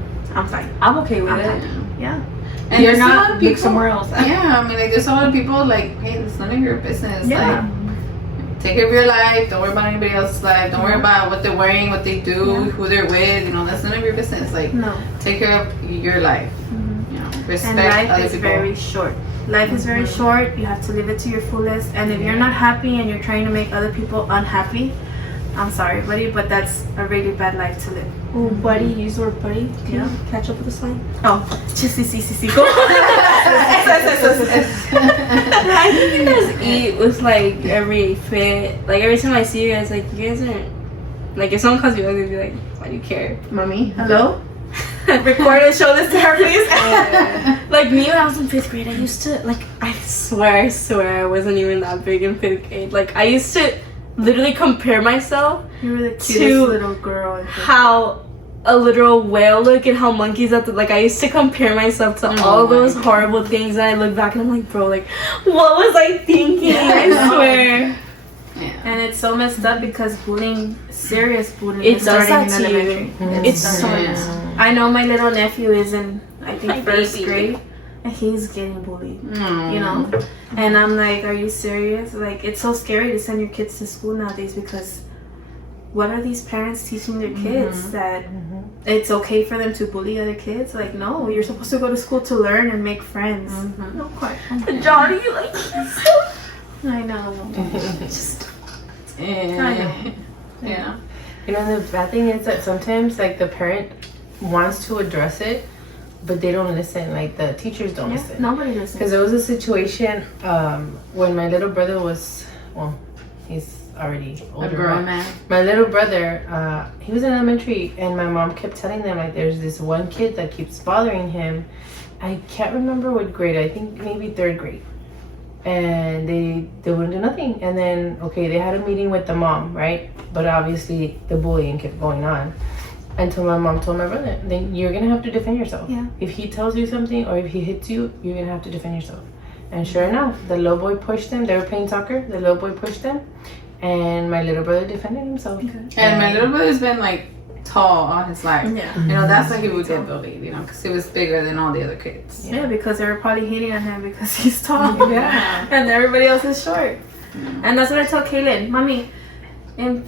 fine. I'm okay with I'm it. fine. Yeah. And You're there's a lot not of look people, somewhere else. Yeah, I mean, like there's a lot of people like, hey, it's none of your business. Yeah. Like, take care of your life. Don't worry about anybody else's life. Don't worry about what they're wearing, what they do, who they're with. That's none of your business. Like, No. take care of your life. Respect And life other is people. very short. Life is very short. You have to live it to your fullest. And if you're not happy and you're trying to make other people unhappy, I'm sorry, buddy, but that's a really bad life to live. Oh, buddy, use the word buddy. Can Yeah. you catch up with the slang? Oh, go. I think you guys eat with like every fit. Like every time I see you guys, like you guys aren't. Like if someone calls you ugly, be like, why do you care? Mommy, hello? Record and show this to her, please. Like me when I was in 5th grade, I used to like. I swear, I wasn't even that big in 5th grade. Like I used to literally compare myself You were the cutest to little girl. I think. how a literal whale look and how monkeys have to, like I used to compare myself to all those horrible things, and I look back and I'm like, bro, like what was I thinking? I swear. And it's so messed up because bullying, serious bullying, It is does starting that in to you. elementary. It's so messed up. I know my little nephew is in, I think, Hi, 1st baby. grade, and he's getting bullied. And I'm like, are you serious? Like, it's so scary to send your kids to school nowadays, because what are these parents teaching their kids? That it's okay for them to bully other kids? Like, no, you're supposed to go to school to learn and make friends. No, quite. Johnny, like I know. Yeah. the bad thing is that sometimes like the parent wants to address it, but they don't listen. Like the teachers don't listen. Nobody listens. Because there was a situation when my little brother was, well, he's already older. A grown but man. My little brother, he was in elementary, and my mom kept telling them like there's this one kid that keeps bothering him. I can't remember what grade. I think maybe 3rd grade. And they wouldn't do nothing. And then they had a meeting with the mom, right? But obviously the bullying kept going on. Until my mom told my brother, then you're gonna have to defend yourself. Yeah. If he tells you something or if he hits you, you're gonna have to defend yourself. And sure enough, the little boy pushed him. They were playing soccer. The little boy pushed him, and my little brother defended himself. And my little brother's been like tall all his life. Yeah. That's why he would get bullied. Because he was bigger than all the other kids. Yeah, because they were probably hating on him because he's tall. Yeah. And everybody else is short. And that's what I tell Kaylin. Mommy, in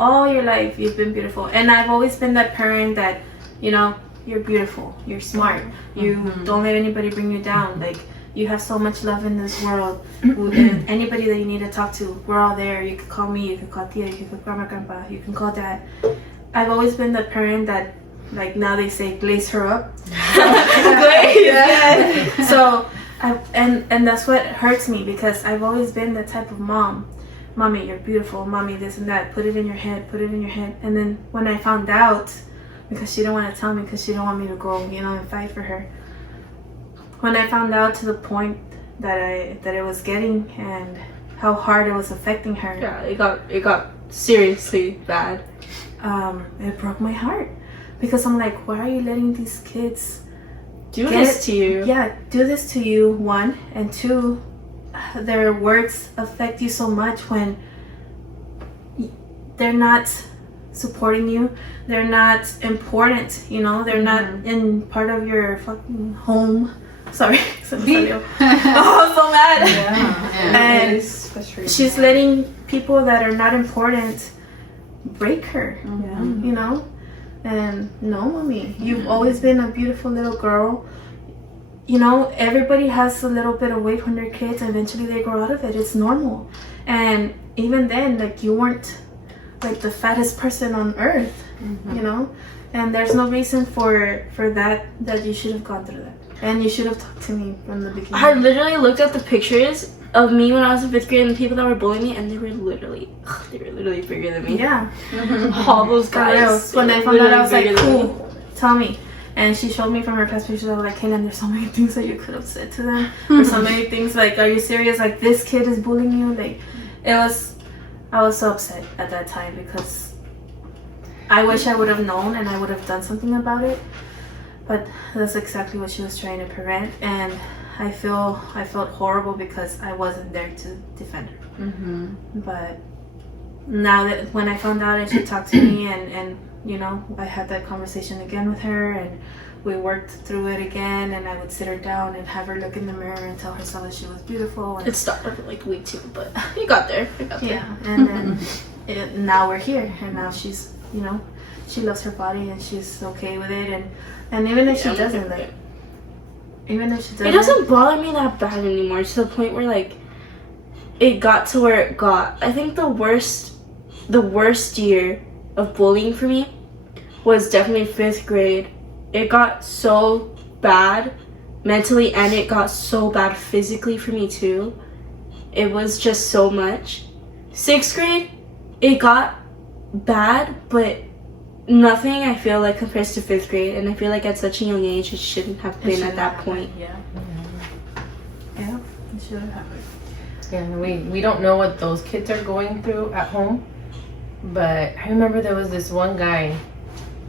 all your life, you've been beautiful. And I've always been that parent that you know, you're beautiful, you're smart, you don't let anybody bring you down. Like, you have so much love in this world. And anybody that you need to talk to, we're all there. You can call me, you can call Tia, you can call Grandma, Grandpa, you can call Dad. I've always been the parent that, like, now they say, glaze her up. Glaze. So, and that's what hurts me, because I've always been the type of mom. Mommy, you're beautiful. Mommy, this and that. Put it in your head. Put it in your head. And then when I found out, because she didn't want to tell me, because she didn't want me to go, you know, and fight for her. When I found out to the point that it was getting and how hard it was affecting her, Yeah, it got seriously bad. it broke my heart, because I'm like, why are you letting these kids Do this to you? Yeah, do this to you, one, and two, their words affect you so much when they're not supporting you, they're not important, you know, they're not in part of your fucking home. Sorry. Oh, I'm so mad. And she's letting people that are not important break her, you know? And no, Mommy, you've always been a beautiful little girl. You know, everybody has a little bit of weight when they're kids, and eventually they grow out of it. It's normal. And even then, like, you weren't like the fattest person on earth, you know? And there's no reason for that you should have gone through that. And you should have talked to me from the beginning. I literally looked at the pictures of me when I was in 5th grade and the people that were bullying me, and they were literally bigger than me. Yeah. All those guys. When I found out, I was like, cool, tell me. And she showed me from her past pictures. I was like, Kaylin, there's so many things that you could have said to them. There's so many things, like, are you serious? Like, this kid is bullying you? Like, I was so upset at that time, because I wish I would have known and I would have done something about it. But that's exactly what she was trying to prevent, and I felt horrible because I wasn't there to defend her. But now that when I found out and she talked to me, and you know, I had that conversation again with her, and we worked through it again, and I would sit her down and have her look in the mirror and tell herself that she was beautiful. And It started like week 2, but you got there. yeah, and then now we're here, and now she's, you know, she loves her body and she's okay with it, and even if she doesn't, like, even if she doesn't, it doesn't bother me that bad anymore, to the point where, like, it got to where it got. I think the worst year of bullying for me was definitely 5th grade. It got so bad mentally, and it got so bad physically for me too. It was just so much. 6th grade, it got bad, but nothing, I feel like, compares to 5th grade. And I feel like at such a young age, it shouldn't have been at that point. Yeah, it shouldn't have. Yeah, we don't know what those kids are going through at home, but I remember there was this one guy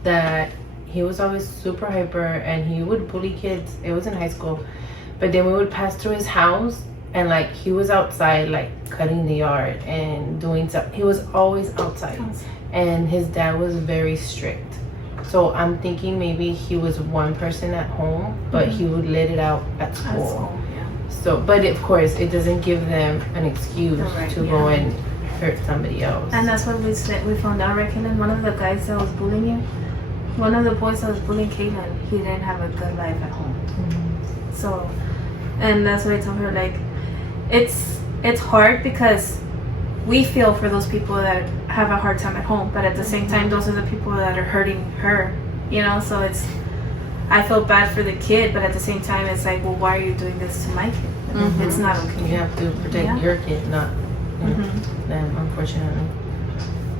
that he was always super hyper, and he would bully kids. It was in high school, but then we would pass through his house, and like he was outside, like cutting the yard and doing stuff. He was always outside, and his dad was very strict. So I'm thinking maybe he was one person at home, but he would let it out at school. So, but of course, it doesn't give them an excuse to go and hurt somebody else. And that's what we said. We found out, right, Caitlin? One of the guys that was bullying you, one of the boys that was bullying Caitlin, he didn't have a good life at home. So, and that's what I told her. Like, it's hard because we feel for those people that have a hard time at home, but at the same time, those are the people that are hurting her. You know, so I feel bad for the kid, but at the same time, it's like, well, why are you doing this to my kid? It's not okay. You have to protect your kid, not them, unfortunately.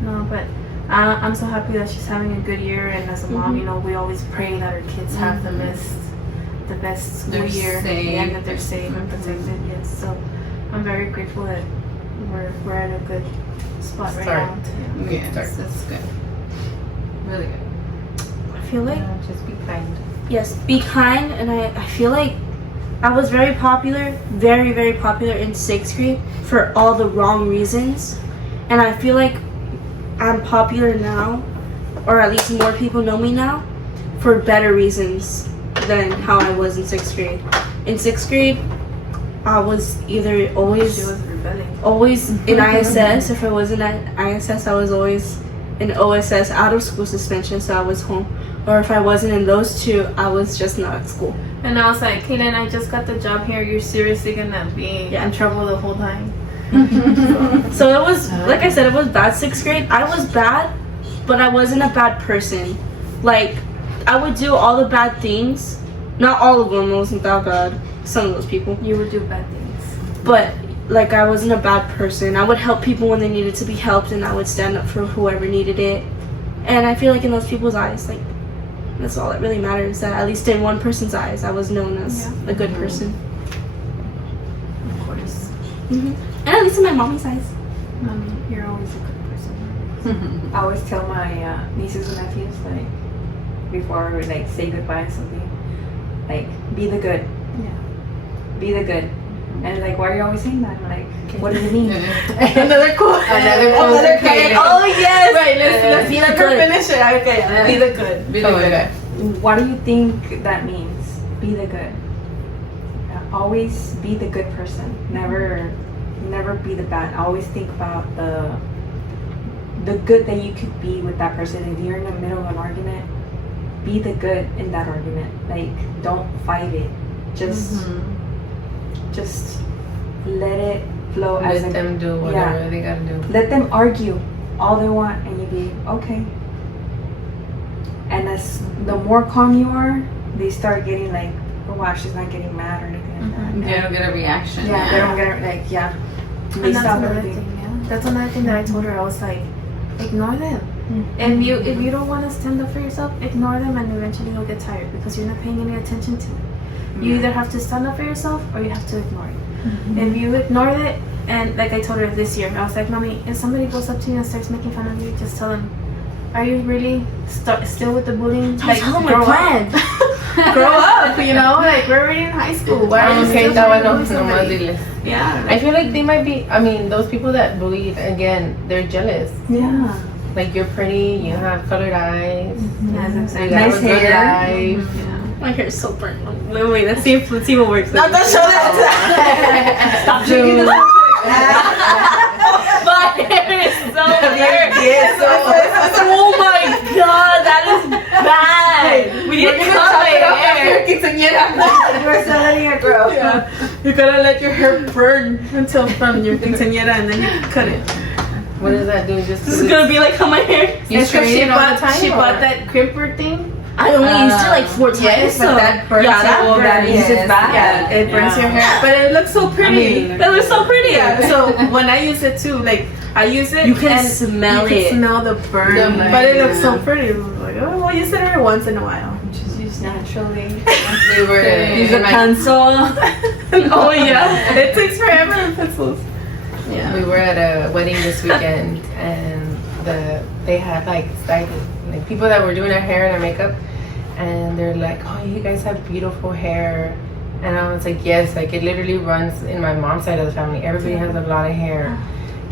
No, but I'm so happy that she's having a good year, and as a mom, you know, we always pray that our kids have the best school year, and that they're safe and protected. Yes, so I'm very grateful that we're at a good spot right now. Yes, that's good. Really good. I feel like, Just be kind. yes, be kind, and I feel like I was very popular, very, very popular in 6th grade for all the wrong reasons. And I feel like I'm popular now, or at least more people know me now, for better reasons than how I was in 6th grade. In 6th grade, I was either always in ISS. If I wasn't at ISS, I was always in OSS, out of school suspension, so I was home. or if I wasn't in those two, I was just not at school. And I was like, Caitlin, I just got the job here. You're seriously gonna be in trouble the whole time. So it was, like I said, it was bad 6th grade. I was bad, but I wasn't a bad person. Like, I would do all the bad things. Not all of them, it wasn't that bad. Some of those people. You would do bad things. But, like, I wasn't a bad person. I would help people when they needed to be helped, and I would stand up for whoever needed it. And I feel like in those people's eyes, like, that's all that really matters. That at least in one person's eyes, I was known as a good person. Of course. And at least in my mommy's eyes. Mommy, you're always a good person. I always tell my nieces and nephews, like, before we like say goodbye or something, like, be the good. Yeah. Be the good. And like, why are you always saying that? I'm like, what does it mean? Another quote. Another quote. Oh yes. Right. Let's Be let the her good. finish it. Okay. Be the good. Be the good. What do you think that means? Be the good. Always be the good person. Never be the bad. Always think about the good that you could be with that person. If you're in the middle of an argument, be the good in that argument. Like, don't fight it. Just let it flow. Let them do whatever they gotta do. Let them argue all they want, and you be okay. And as the more calm you are, they start getting like, oh wow, she's not getting mad or anything like that. They don't get a reaction. Yeah, they don't get it. Like, yeah. And They that's stop another everything. thing. Yeah. That's another thing that I told her. I was like, ignore them. And if you don't want to stand up for yourself, ignore them, and eventually you'll get tired because you're not paying any attention to it. You either have to stand up for yourself or you have to ignore it. If you ignore it, and like I told her this year, I was like, Mommy, if somebody goes up to you and starts making fun of you, just tell them, are you really still with the bullying? Like, tell them my grow plan. up. Grow up, you know? Like, we're already in high school. Why are you still trying to bully somebody? Yeah. I feel like they might be, I mean, those people that bullied, again, they're jealous. Yeah. Like, you're pretty, you have colored eyes, Yes, you exactly. got Nice a good hair. life. My hair is so burnt. Wait, let's see what works. Don't show that. Stop drinking the My hair is so burnt. Oh my god, that is bad. We need to cut my hair. We're still letting it grow. You gotta let your hair burn until from your quinceañera, and then you cut it. What does that do? Just This is gonna be like how my hair. you straighten it all the time? She or- bought that crimper thing. I only used it like 4 times. Yes, so but that burns yeah, that it. burns. That means it's bad. Yeah, it burns your hair, but it looks so pretty. That looks so pretty. Yeah, so when I use it too, like I use it, You can and smell you it. can smell the burn, The burn, but it looks so yeah. pretty. I'm like, oh, well, use it every once in a while. Just use naturally. We were Use a pencil. Oh yeah, it takes forever with pencils. We were at a wedding this weekend, and they had like people that were doing our hair and our makeup, and they're like, "Oh, you guys have beautiful hair," and I was like, "Yes, like it literally runs in my mom's side of the family. Everybody has a lot of hair."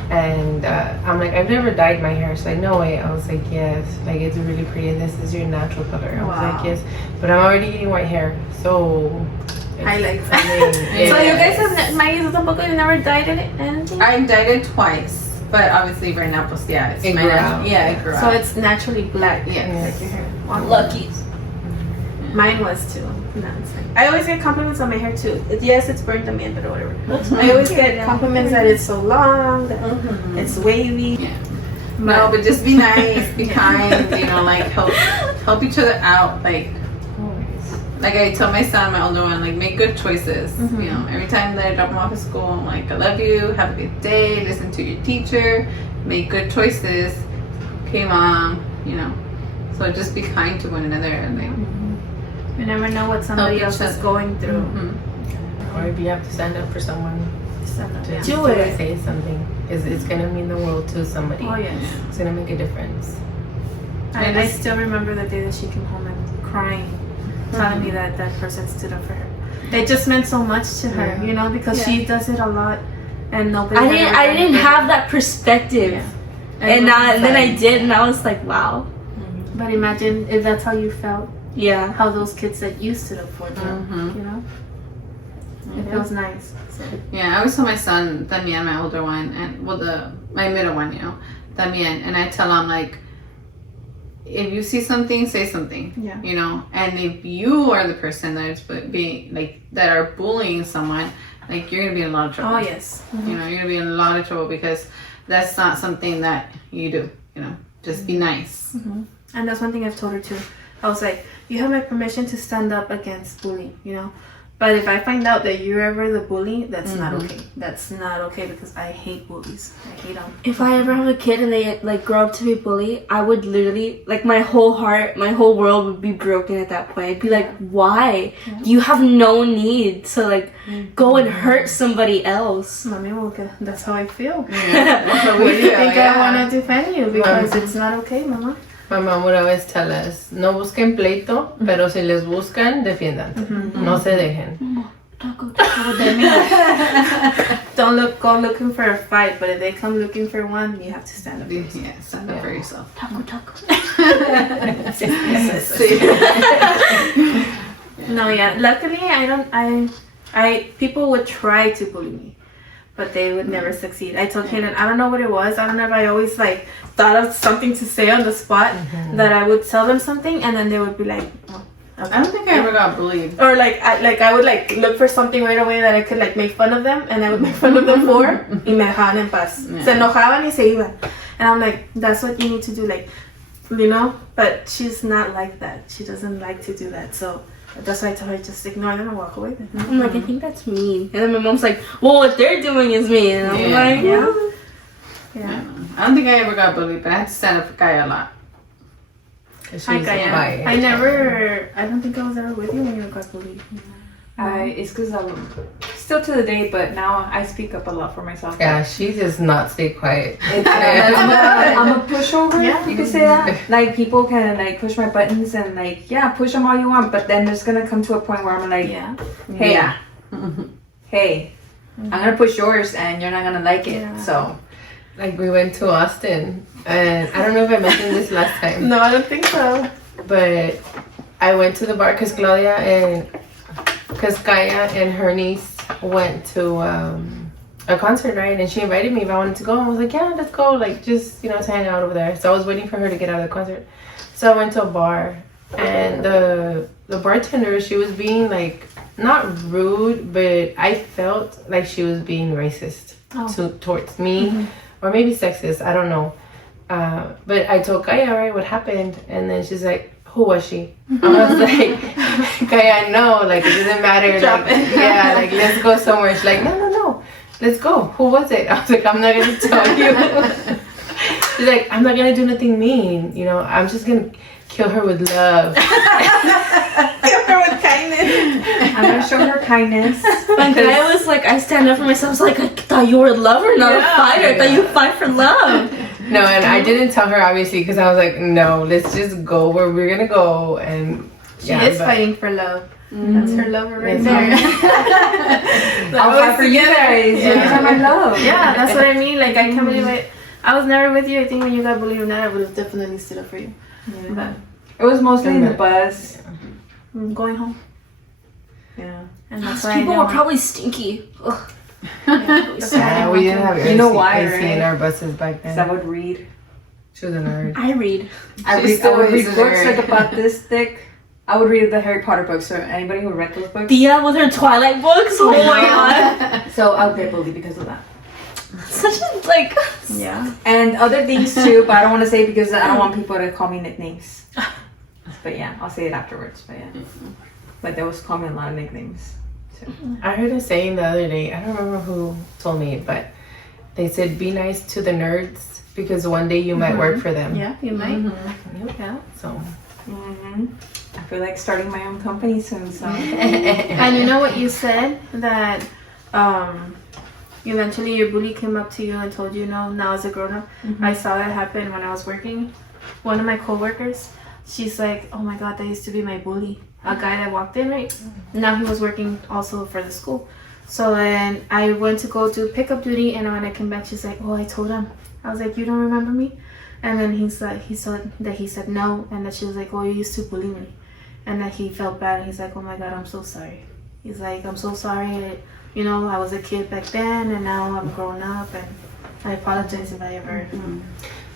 And I'm like, I've never dyed my hair. She's like, no way. I was like, yes, like it's really pretty, and this is your natural color. I was like, yes, but I'm already getting white hair, so Highlights. I mean, So you guys have Maíz tampoco, you never dyed it anything? I've dyed it twice, but obviously right now, pues yeah, it's It my grew natural. out. Yeah, it grew So out. it's naturally black. Yes. Like your hair. Wow. Lucky. Mine was too. No, it's fine. I always get compliments on my hair too. Yes, it's burnt on me, but whatever. I always get compliments that it's so long, that it's wavy. Yeah. No, but just be nice, be kind, you know, like help each other out. Like I tell my son, my older one, like make good choices. You know, every time that I drop him off at school, I'm like, I love you, have a good day, listen to your teacher, make good choices. Okay, Mom, you know. So just be kind to one another and like You never know what somebody Help else each is other. going through. or if you have to stand up for someone, to Do it. say something, it's gonna mean the world to somebody. Oh yes. It's gonna make a difference. I still remember the day that she came home and crying, telling me that that person stood up for her. It just meant so much to her, you know, because she does it a lot, and nobody. I didn't have that perspective, Yeah. and then I did, and I was like, wow. But imagine if that's how you felt. Yeah. How those kids that you stood up for them, you know. It feels nice. So. yeah, I always tell my son, Damian, my older one, and well my middle one, you know, Damian, and I tell him like if you see something, say something. Yeah. You know, and if you are the person that is being like that are bullying someone, like you're gonna be in a lot of trouble. Oh yes. You know, you're gonna be in a lot of trouble because that's not something that you do. You know, just be nice. And that's one thing I've told her too. I was like, you have my permission to stand up against bullying, you know. But if I find out that you're ever the bully, that's not okay. That's not okay because I hate bullies. I hate them. If I ever have a kid and they like grow up to be bullied, I would literally like my whole heart, my whole world would be broken at that point. I'd be like, why? You have no need to like go and hurt somebody else. Mami, that's how I feel. Yeah, that's what we You feel. think I want to defend you because it's not okay, mama. My mom would always tell us, no busquen pleito, pero si les buscan, defiendan. No se dejen. Don't go looking for a fight, but if they come looking for one, you have to stand up. Yeah, stand up for yourself. No, yeah. Luckily, I people would try to bully me, but they would never succeed. I told Kaylin, I don't know what it was. I don't know if I always like thought of something to say on the spot that I would tell them something, and then they would be like, oh, okay. I don't think I ever got bullied. Or I would like look for something right away that I could like make fun of them, and I would make fun of them for, y me dejaban en paz. Se enojaban y se iban, and I'm like, that's what you need to do, like, you know. But she's not like that. She doesn't like to do that, so. That's why I told her just ignore them and walk away. Then. I'm like, I think that's mean. And then my mom's like, well, what they're doing is mean. And I'm like, Yeah. I don't think I ever got bullied, but I had to stand up for Kaya a lot. Hi, Kaya. I don't think I was ever with you when you got bullied. It's because I'm still to the day, but now I speak up a lot for myself. Yeah, she does not stay quiet. I'm a pushover. Yeah. You could say that. Like people can like push my buttons and like push them all you want, but then there's gonna come to a point where I'm like, hey, hey, I'm gonna push yours and you're not gonna like it. Yeah. So Like we went to Austin, and I don't know if I mentioned this last time, No, I don't think so. but I went to the bar because Kaya and her niece went to a concert, right? And she invited me if I wanted to go. I was like, yeah, let's go. Like, just, to hang out over there. So I was waiting for her to get out of the concert. So I went to a bar, and the bartender, she was being like, not rude, but I felt like she was being racist towards me, or maybe sexist. I don't know. But I told Kaya, right, what happened? And then she's like, who was she? I was like, Kaya, no, like, it doesn't matter. Like, yeah, like, let's go somewhere. She's like, no, let's go. Who was it? I was like, I'm not going to tell you. She's like, I'm not going to do nothing mean. I'm just going to kill her with love. Kill her with kindness. I'm gonna show her kindness. And Kaya was like, I stand up for myself. I was like, I thought you were a lover, not a fighter. I thought you fight for love. No, and I didn't tell her, obviously, because I was like, no, let's just go where we're going to go. And She is fighting for love. That's her lover right there. I'll fight for you guys. You guys are my love. Yeah, that's what I mean. Like, I can't believe it. I was never with you. I think when you got bullied or not, I would have definitely stood up for you. Yeah. But It was mostly in the bus. going home. Yeah. And that's why People I were don't- probably stinky. Ugh. Yeah, we didn't have You know why, AC in right? our buses back So I then. would read. She was a nerd. I read. I She's would read always a books nerd. like about this thick. I would read the Harry Potter books. So anybody who read those books. Thea with her Twilight books. Oh my god. So I would get bullied because of that. Such a, like... Yeah. And other things too, but I don't want to say it because I don't want people to call me nicknames. But yeah, I'll say it afterwards. But yeah. But they was call me a lot of nicknames. So. I heard a saying the other day. I don't remember who told me, but they said, be nice to the nerds because one day you might work for them. Yeah, you might. Yep. Yeah. So. I feel like starting my own company soon. So And you know what you said? That eventually your bully came up to you and told you no, now as a grown up. I saw that happen when I was working. One of my coworkers, she's like, oh my god, that used to be my bully. A guy that walked in, right? Now he was working also for the school. So then I went to go do pickup duty, and when I came back, she's like, oh, I told him. I was like, you don't remember me? And then he said no, and then she was like, oh, you used to bully me. And then he felt bad, and he's like, oh my god, I'm so sorry. He's like, I'm so sorry. I was a kid back then, and now I'm grown up, and I apologize if I ever.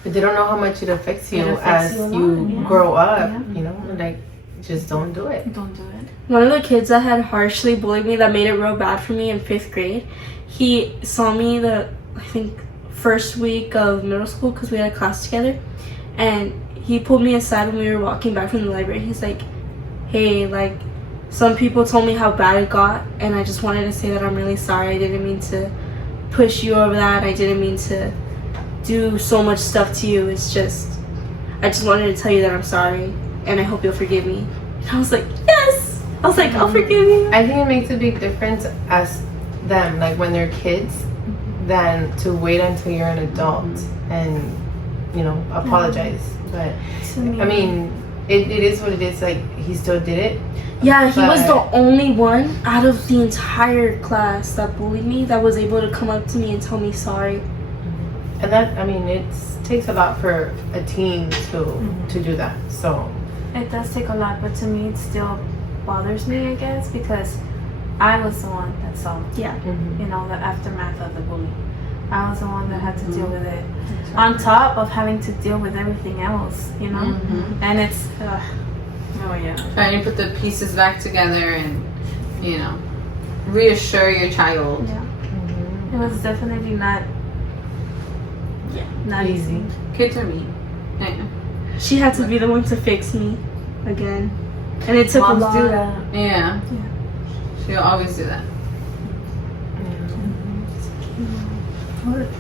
But they don't know how much it affects you affects as you a lot, you yeah. grow up. Yeah. You know, like just don't do it. Don't do it. One of the kids that had harshly bullied me, that made it real bad for me in 5th grade, he saw me I think, first week of middle school because we had a class together. And he pulled me aside when we were walking back from the library. He's like, hey, like, some people told me how bad it got. And I just wanted to say that I'm really sorry. I didn't mean to push you over that. I didn't mean to do so much stuff to you. It's just, I just wanted to tell you that I'm sorry. And I hope you'll forgive me. And I was like, yes! I was like, I'll forgive you. I think it makes a big difference as them, like when they're kids, than to wait until you're an adult and, you know, apologize. But I mean, it is what it is. Like, he still did it. Yeah, he was the only one out of the entire class that bullied me that was able to come up to me and tell me sorry. And that, I mean, it takes a lot for a teen to do that. So It does take a lot, but to me, it still bothers me, I guess, because I was the one that saw, Yeah. you know, the aftermath of the bullying. I was the one that had to deal with it, on top of having to deal with everything else, you know. And it's, Oh yeah. Trying to put the pieces back together and, you know, reassure your child. yeah, it was definitely not easy. Kids are mean. Yeah. She had to be the one to fix me again. And it took Moms a lot. do that. Yeah. She'll always do that.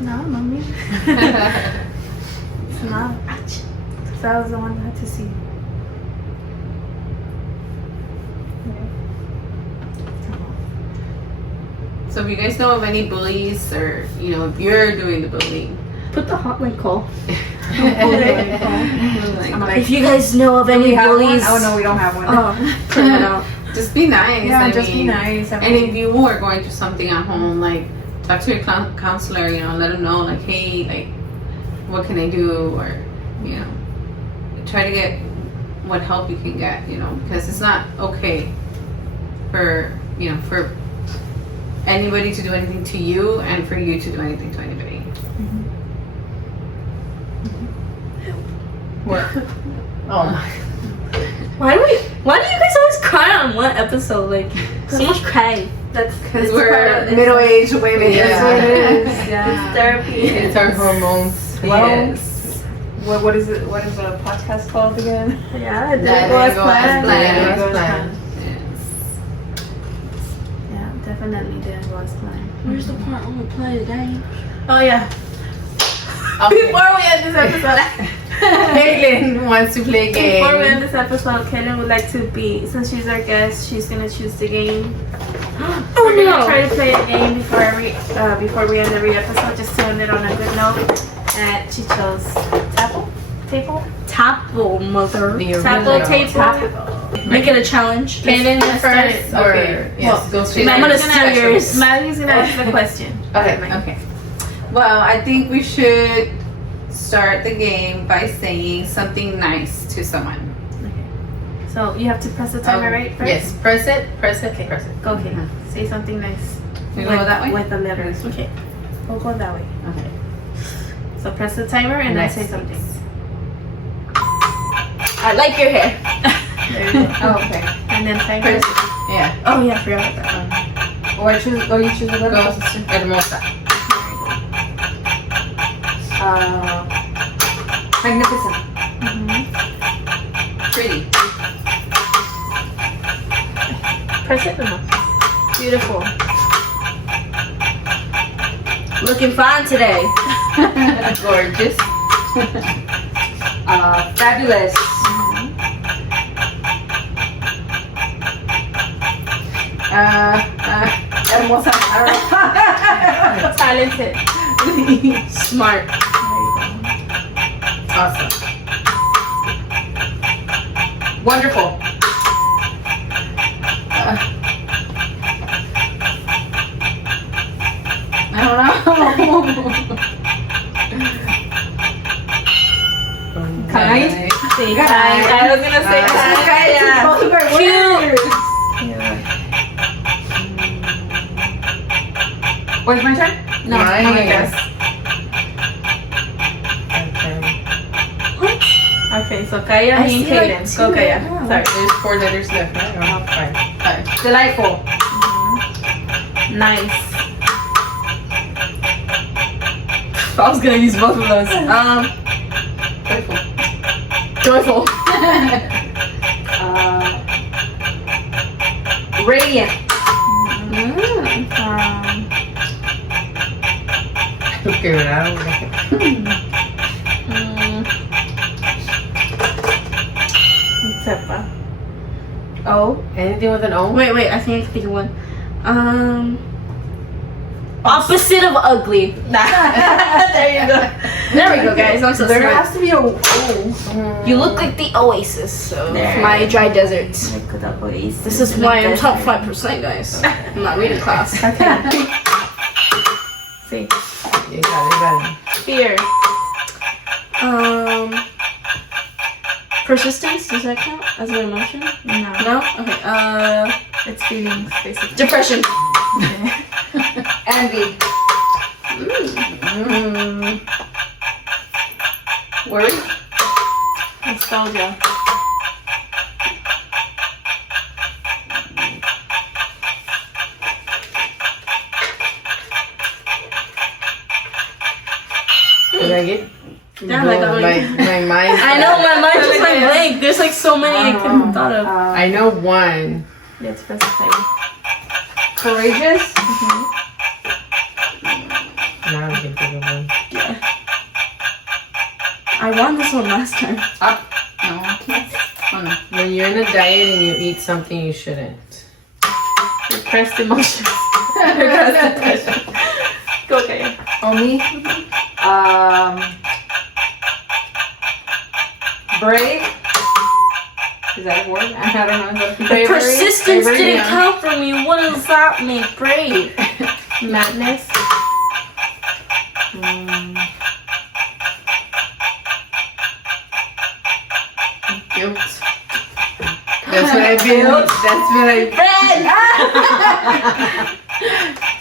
No, mommy, it's not. Because I was the one that had to see. So if you guys know of any bullies, or, you know, if you're doing the bullying, Put the hotline call. like, If you guys know of Do any we have bullies, one? Oh no, we don't have one. print it out. just be nice. Yeah, I just be mean, nice. And if you are going through something at home, like, talk to your counselor, you know, let them know, like, hey, like, what can I do? Or, you know, try to get what help you can get, you know, because it's not okay for, you know, for anybody to do anything to you and for you to do anything to anybody. what? Oh my. Why do you guys always cry on one episode? Like, so much crying. That's Because we're middle-aged women. Yeah. It's therapy. It's our hormones. Yes. What is it? What is the podcast called again? Yeah, it Let did go as it go as planned. planned. It was planned. Yes. Yeah, definitely did go as planned. Where's the part when we play the game? Oh yeah. Before we end this episode, Caitlin wants to play a game. before we end this episode, Kaylin would like to be, since she's our guest, she's gonna choose the game. Oh We're gonna try to play a game before we end every episode, just to end it on a good note. And she chose table, Tapple, mother. table, table. Make it a challenge. Kaylin, you first. Or, Okay. yes, go straight. I'm gonna Maddie's steal yours. Maddie's gonna ask the question. Okay. Well, I think we should start the game by saying something nice to someone. So you have to press the timer, right? First? Yes, press it. Press it. Go, okay. Say something nice. We go that way? With the letters. Okay. We'll go that way. Okay. So press the timer and I say something. I like your hair. There you go. Oh, okay. And then timer. Yeah. Oh yeah, I forgot about that. Or you choose a letter. Go, hermosa. Magnificent. Pretty. Press it. Beautiful. Looking fine today. Gorgeous. Fabulous. Hermosa. I Talented. Smart. Awesome. Wonderful. I don't know. Kind. Say Kind. I was gonna say kind. Yeah. Both are words. Where's my turn? No, Nice. I'm gonna guess. Okay. Okay, so Kaya, I me, and see, like, Kaden. two Go, Kaya. right now. Sorry. There's 4 letters left, right? Oh, 5. Delightful. Nice. I was gonna use both of those. Joyful. Radiant. Okay, ¿verdad? Sepa. Oh. Anything with an O? Wait, I think I can think of one. Opposite of ugly. There you go. There we go, guys. I'm so There smart. has to be a O. You look like the oasis, so There. my dry desert. This This is why I'm top 5%, guys. I'm not reading class. See. You got it. Fear. Persistence, does that count as an emotion? No. No? Okay, It's feelings, basically. depression. Envy. Worry? Nostalgia. Did I get? Yeah, like, my mind. I know, my mind just went blank. There's like so many I couldn't thought of. I know one. Let's specify. Courageous. Now I can think of one. I won this one last time. No, I can't. Oh no. When you're in a diet and you eat something you shouldn't. Repressed emotions. Repressed depression. Go, Kaya. Only. Brave. Is that a word? I don't know. Is that Bravery. Persistence Bravery, didn't yeah. count for me. What does that mean? Brave. Madness. Guilt. That's what I've been. That's what I.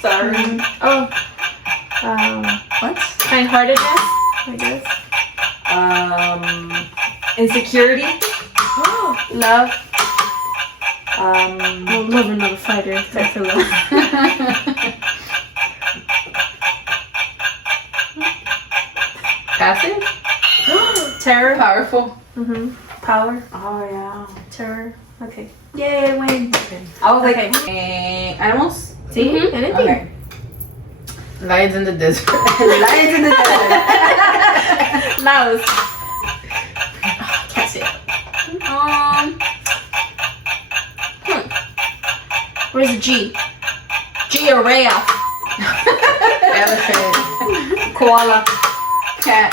Sorry. Oh. What? Kind-heartedness, I guess. insecurity. Love. No, lover, not a fighter. Except for love. Passive? Terror. Powerful. Power. Oh yeah. Terror. Okay. Yay, win. I was like, Animals? See? Anything. okay. Lions in the desert. Lions in the desert. Mouse. Can't say it. Where's the G? Giraffe. Elephant. Koala. Cat.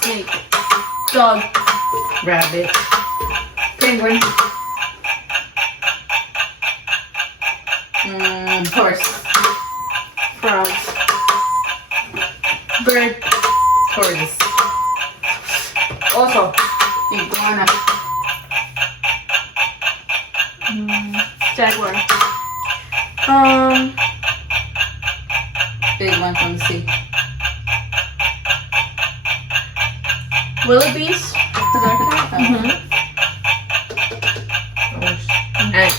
Snake. Dog. Rabbit. Penguin. Horse. Frogs. Bird. Tortoise. Also. Iguana. Jaguar. Big one from the sea. Wildebeest. Ant.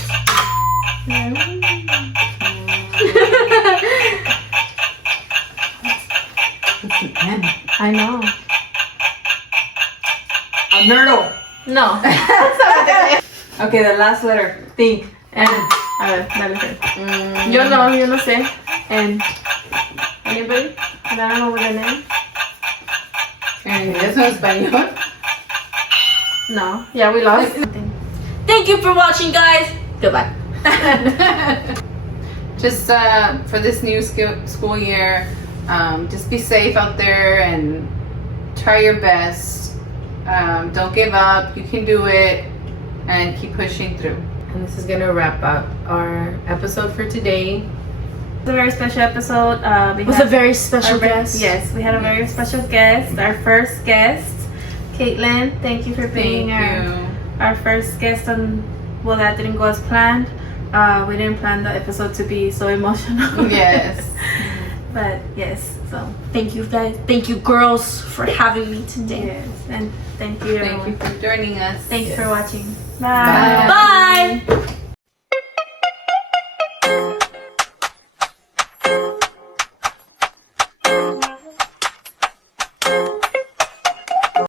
I know. A nerdle. No. Okay, the last letter. Think. And. A ver, dale, Fer. Yo no sé. And. Anybody? I don't know what the name. ¿Eso es español? No. Yeah, we lost. Thank you for watching, guys. Goodbye. Just for this new school year, just be safe out there and try your best. Don't give up. You can do it, and keep pushing through. And this is gonna wrap up our episode for today. It's a very special episode. With a very special our guest. Yes, we had a very special guest. Our first guest, Caitlin. Thank you for being our first guest on. Well, that didn't go as planned. We didn't plan the episode to be so emotional. Yes. But yes, so Thank you guys. Thank you girls for having me today. yes, and thank you Thank everyone. you for joining us. Thank you for watching. Bye. Bye.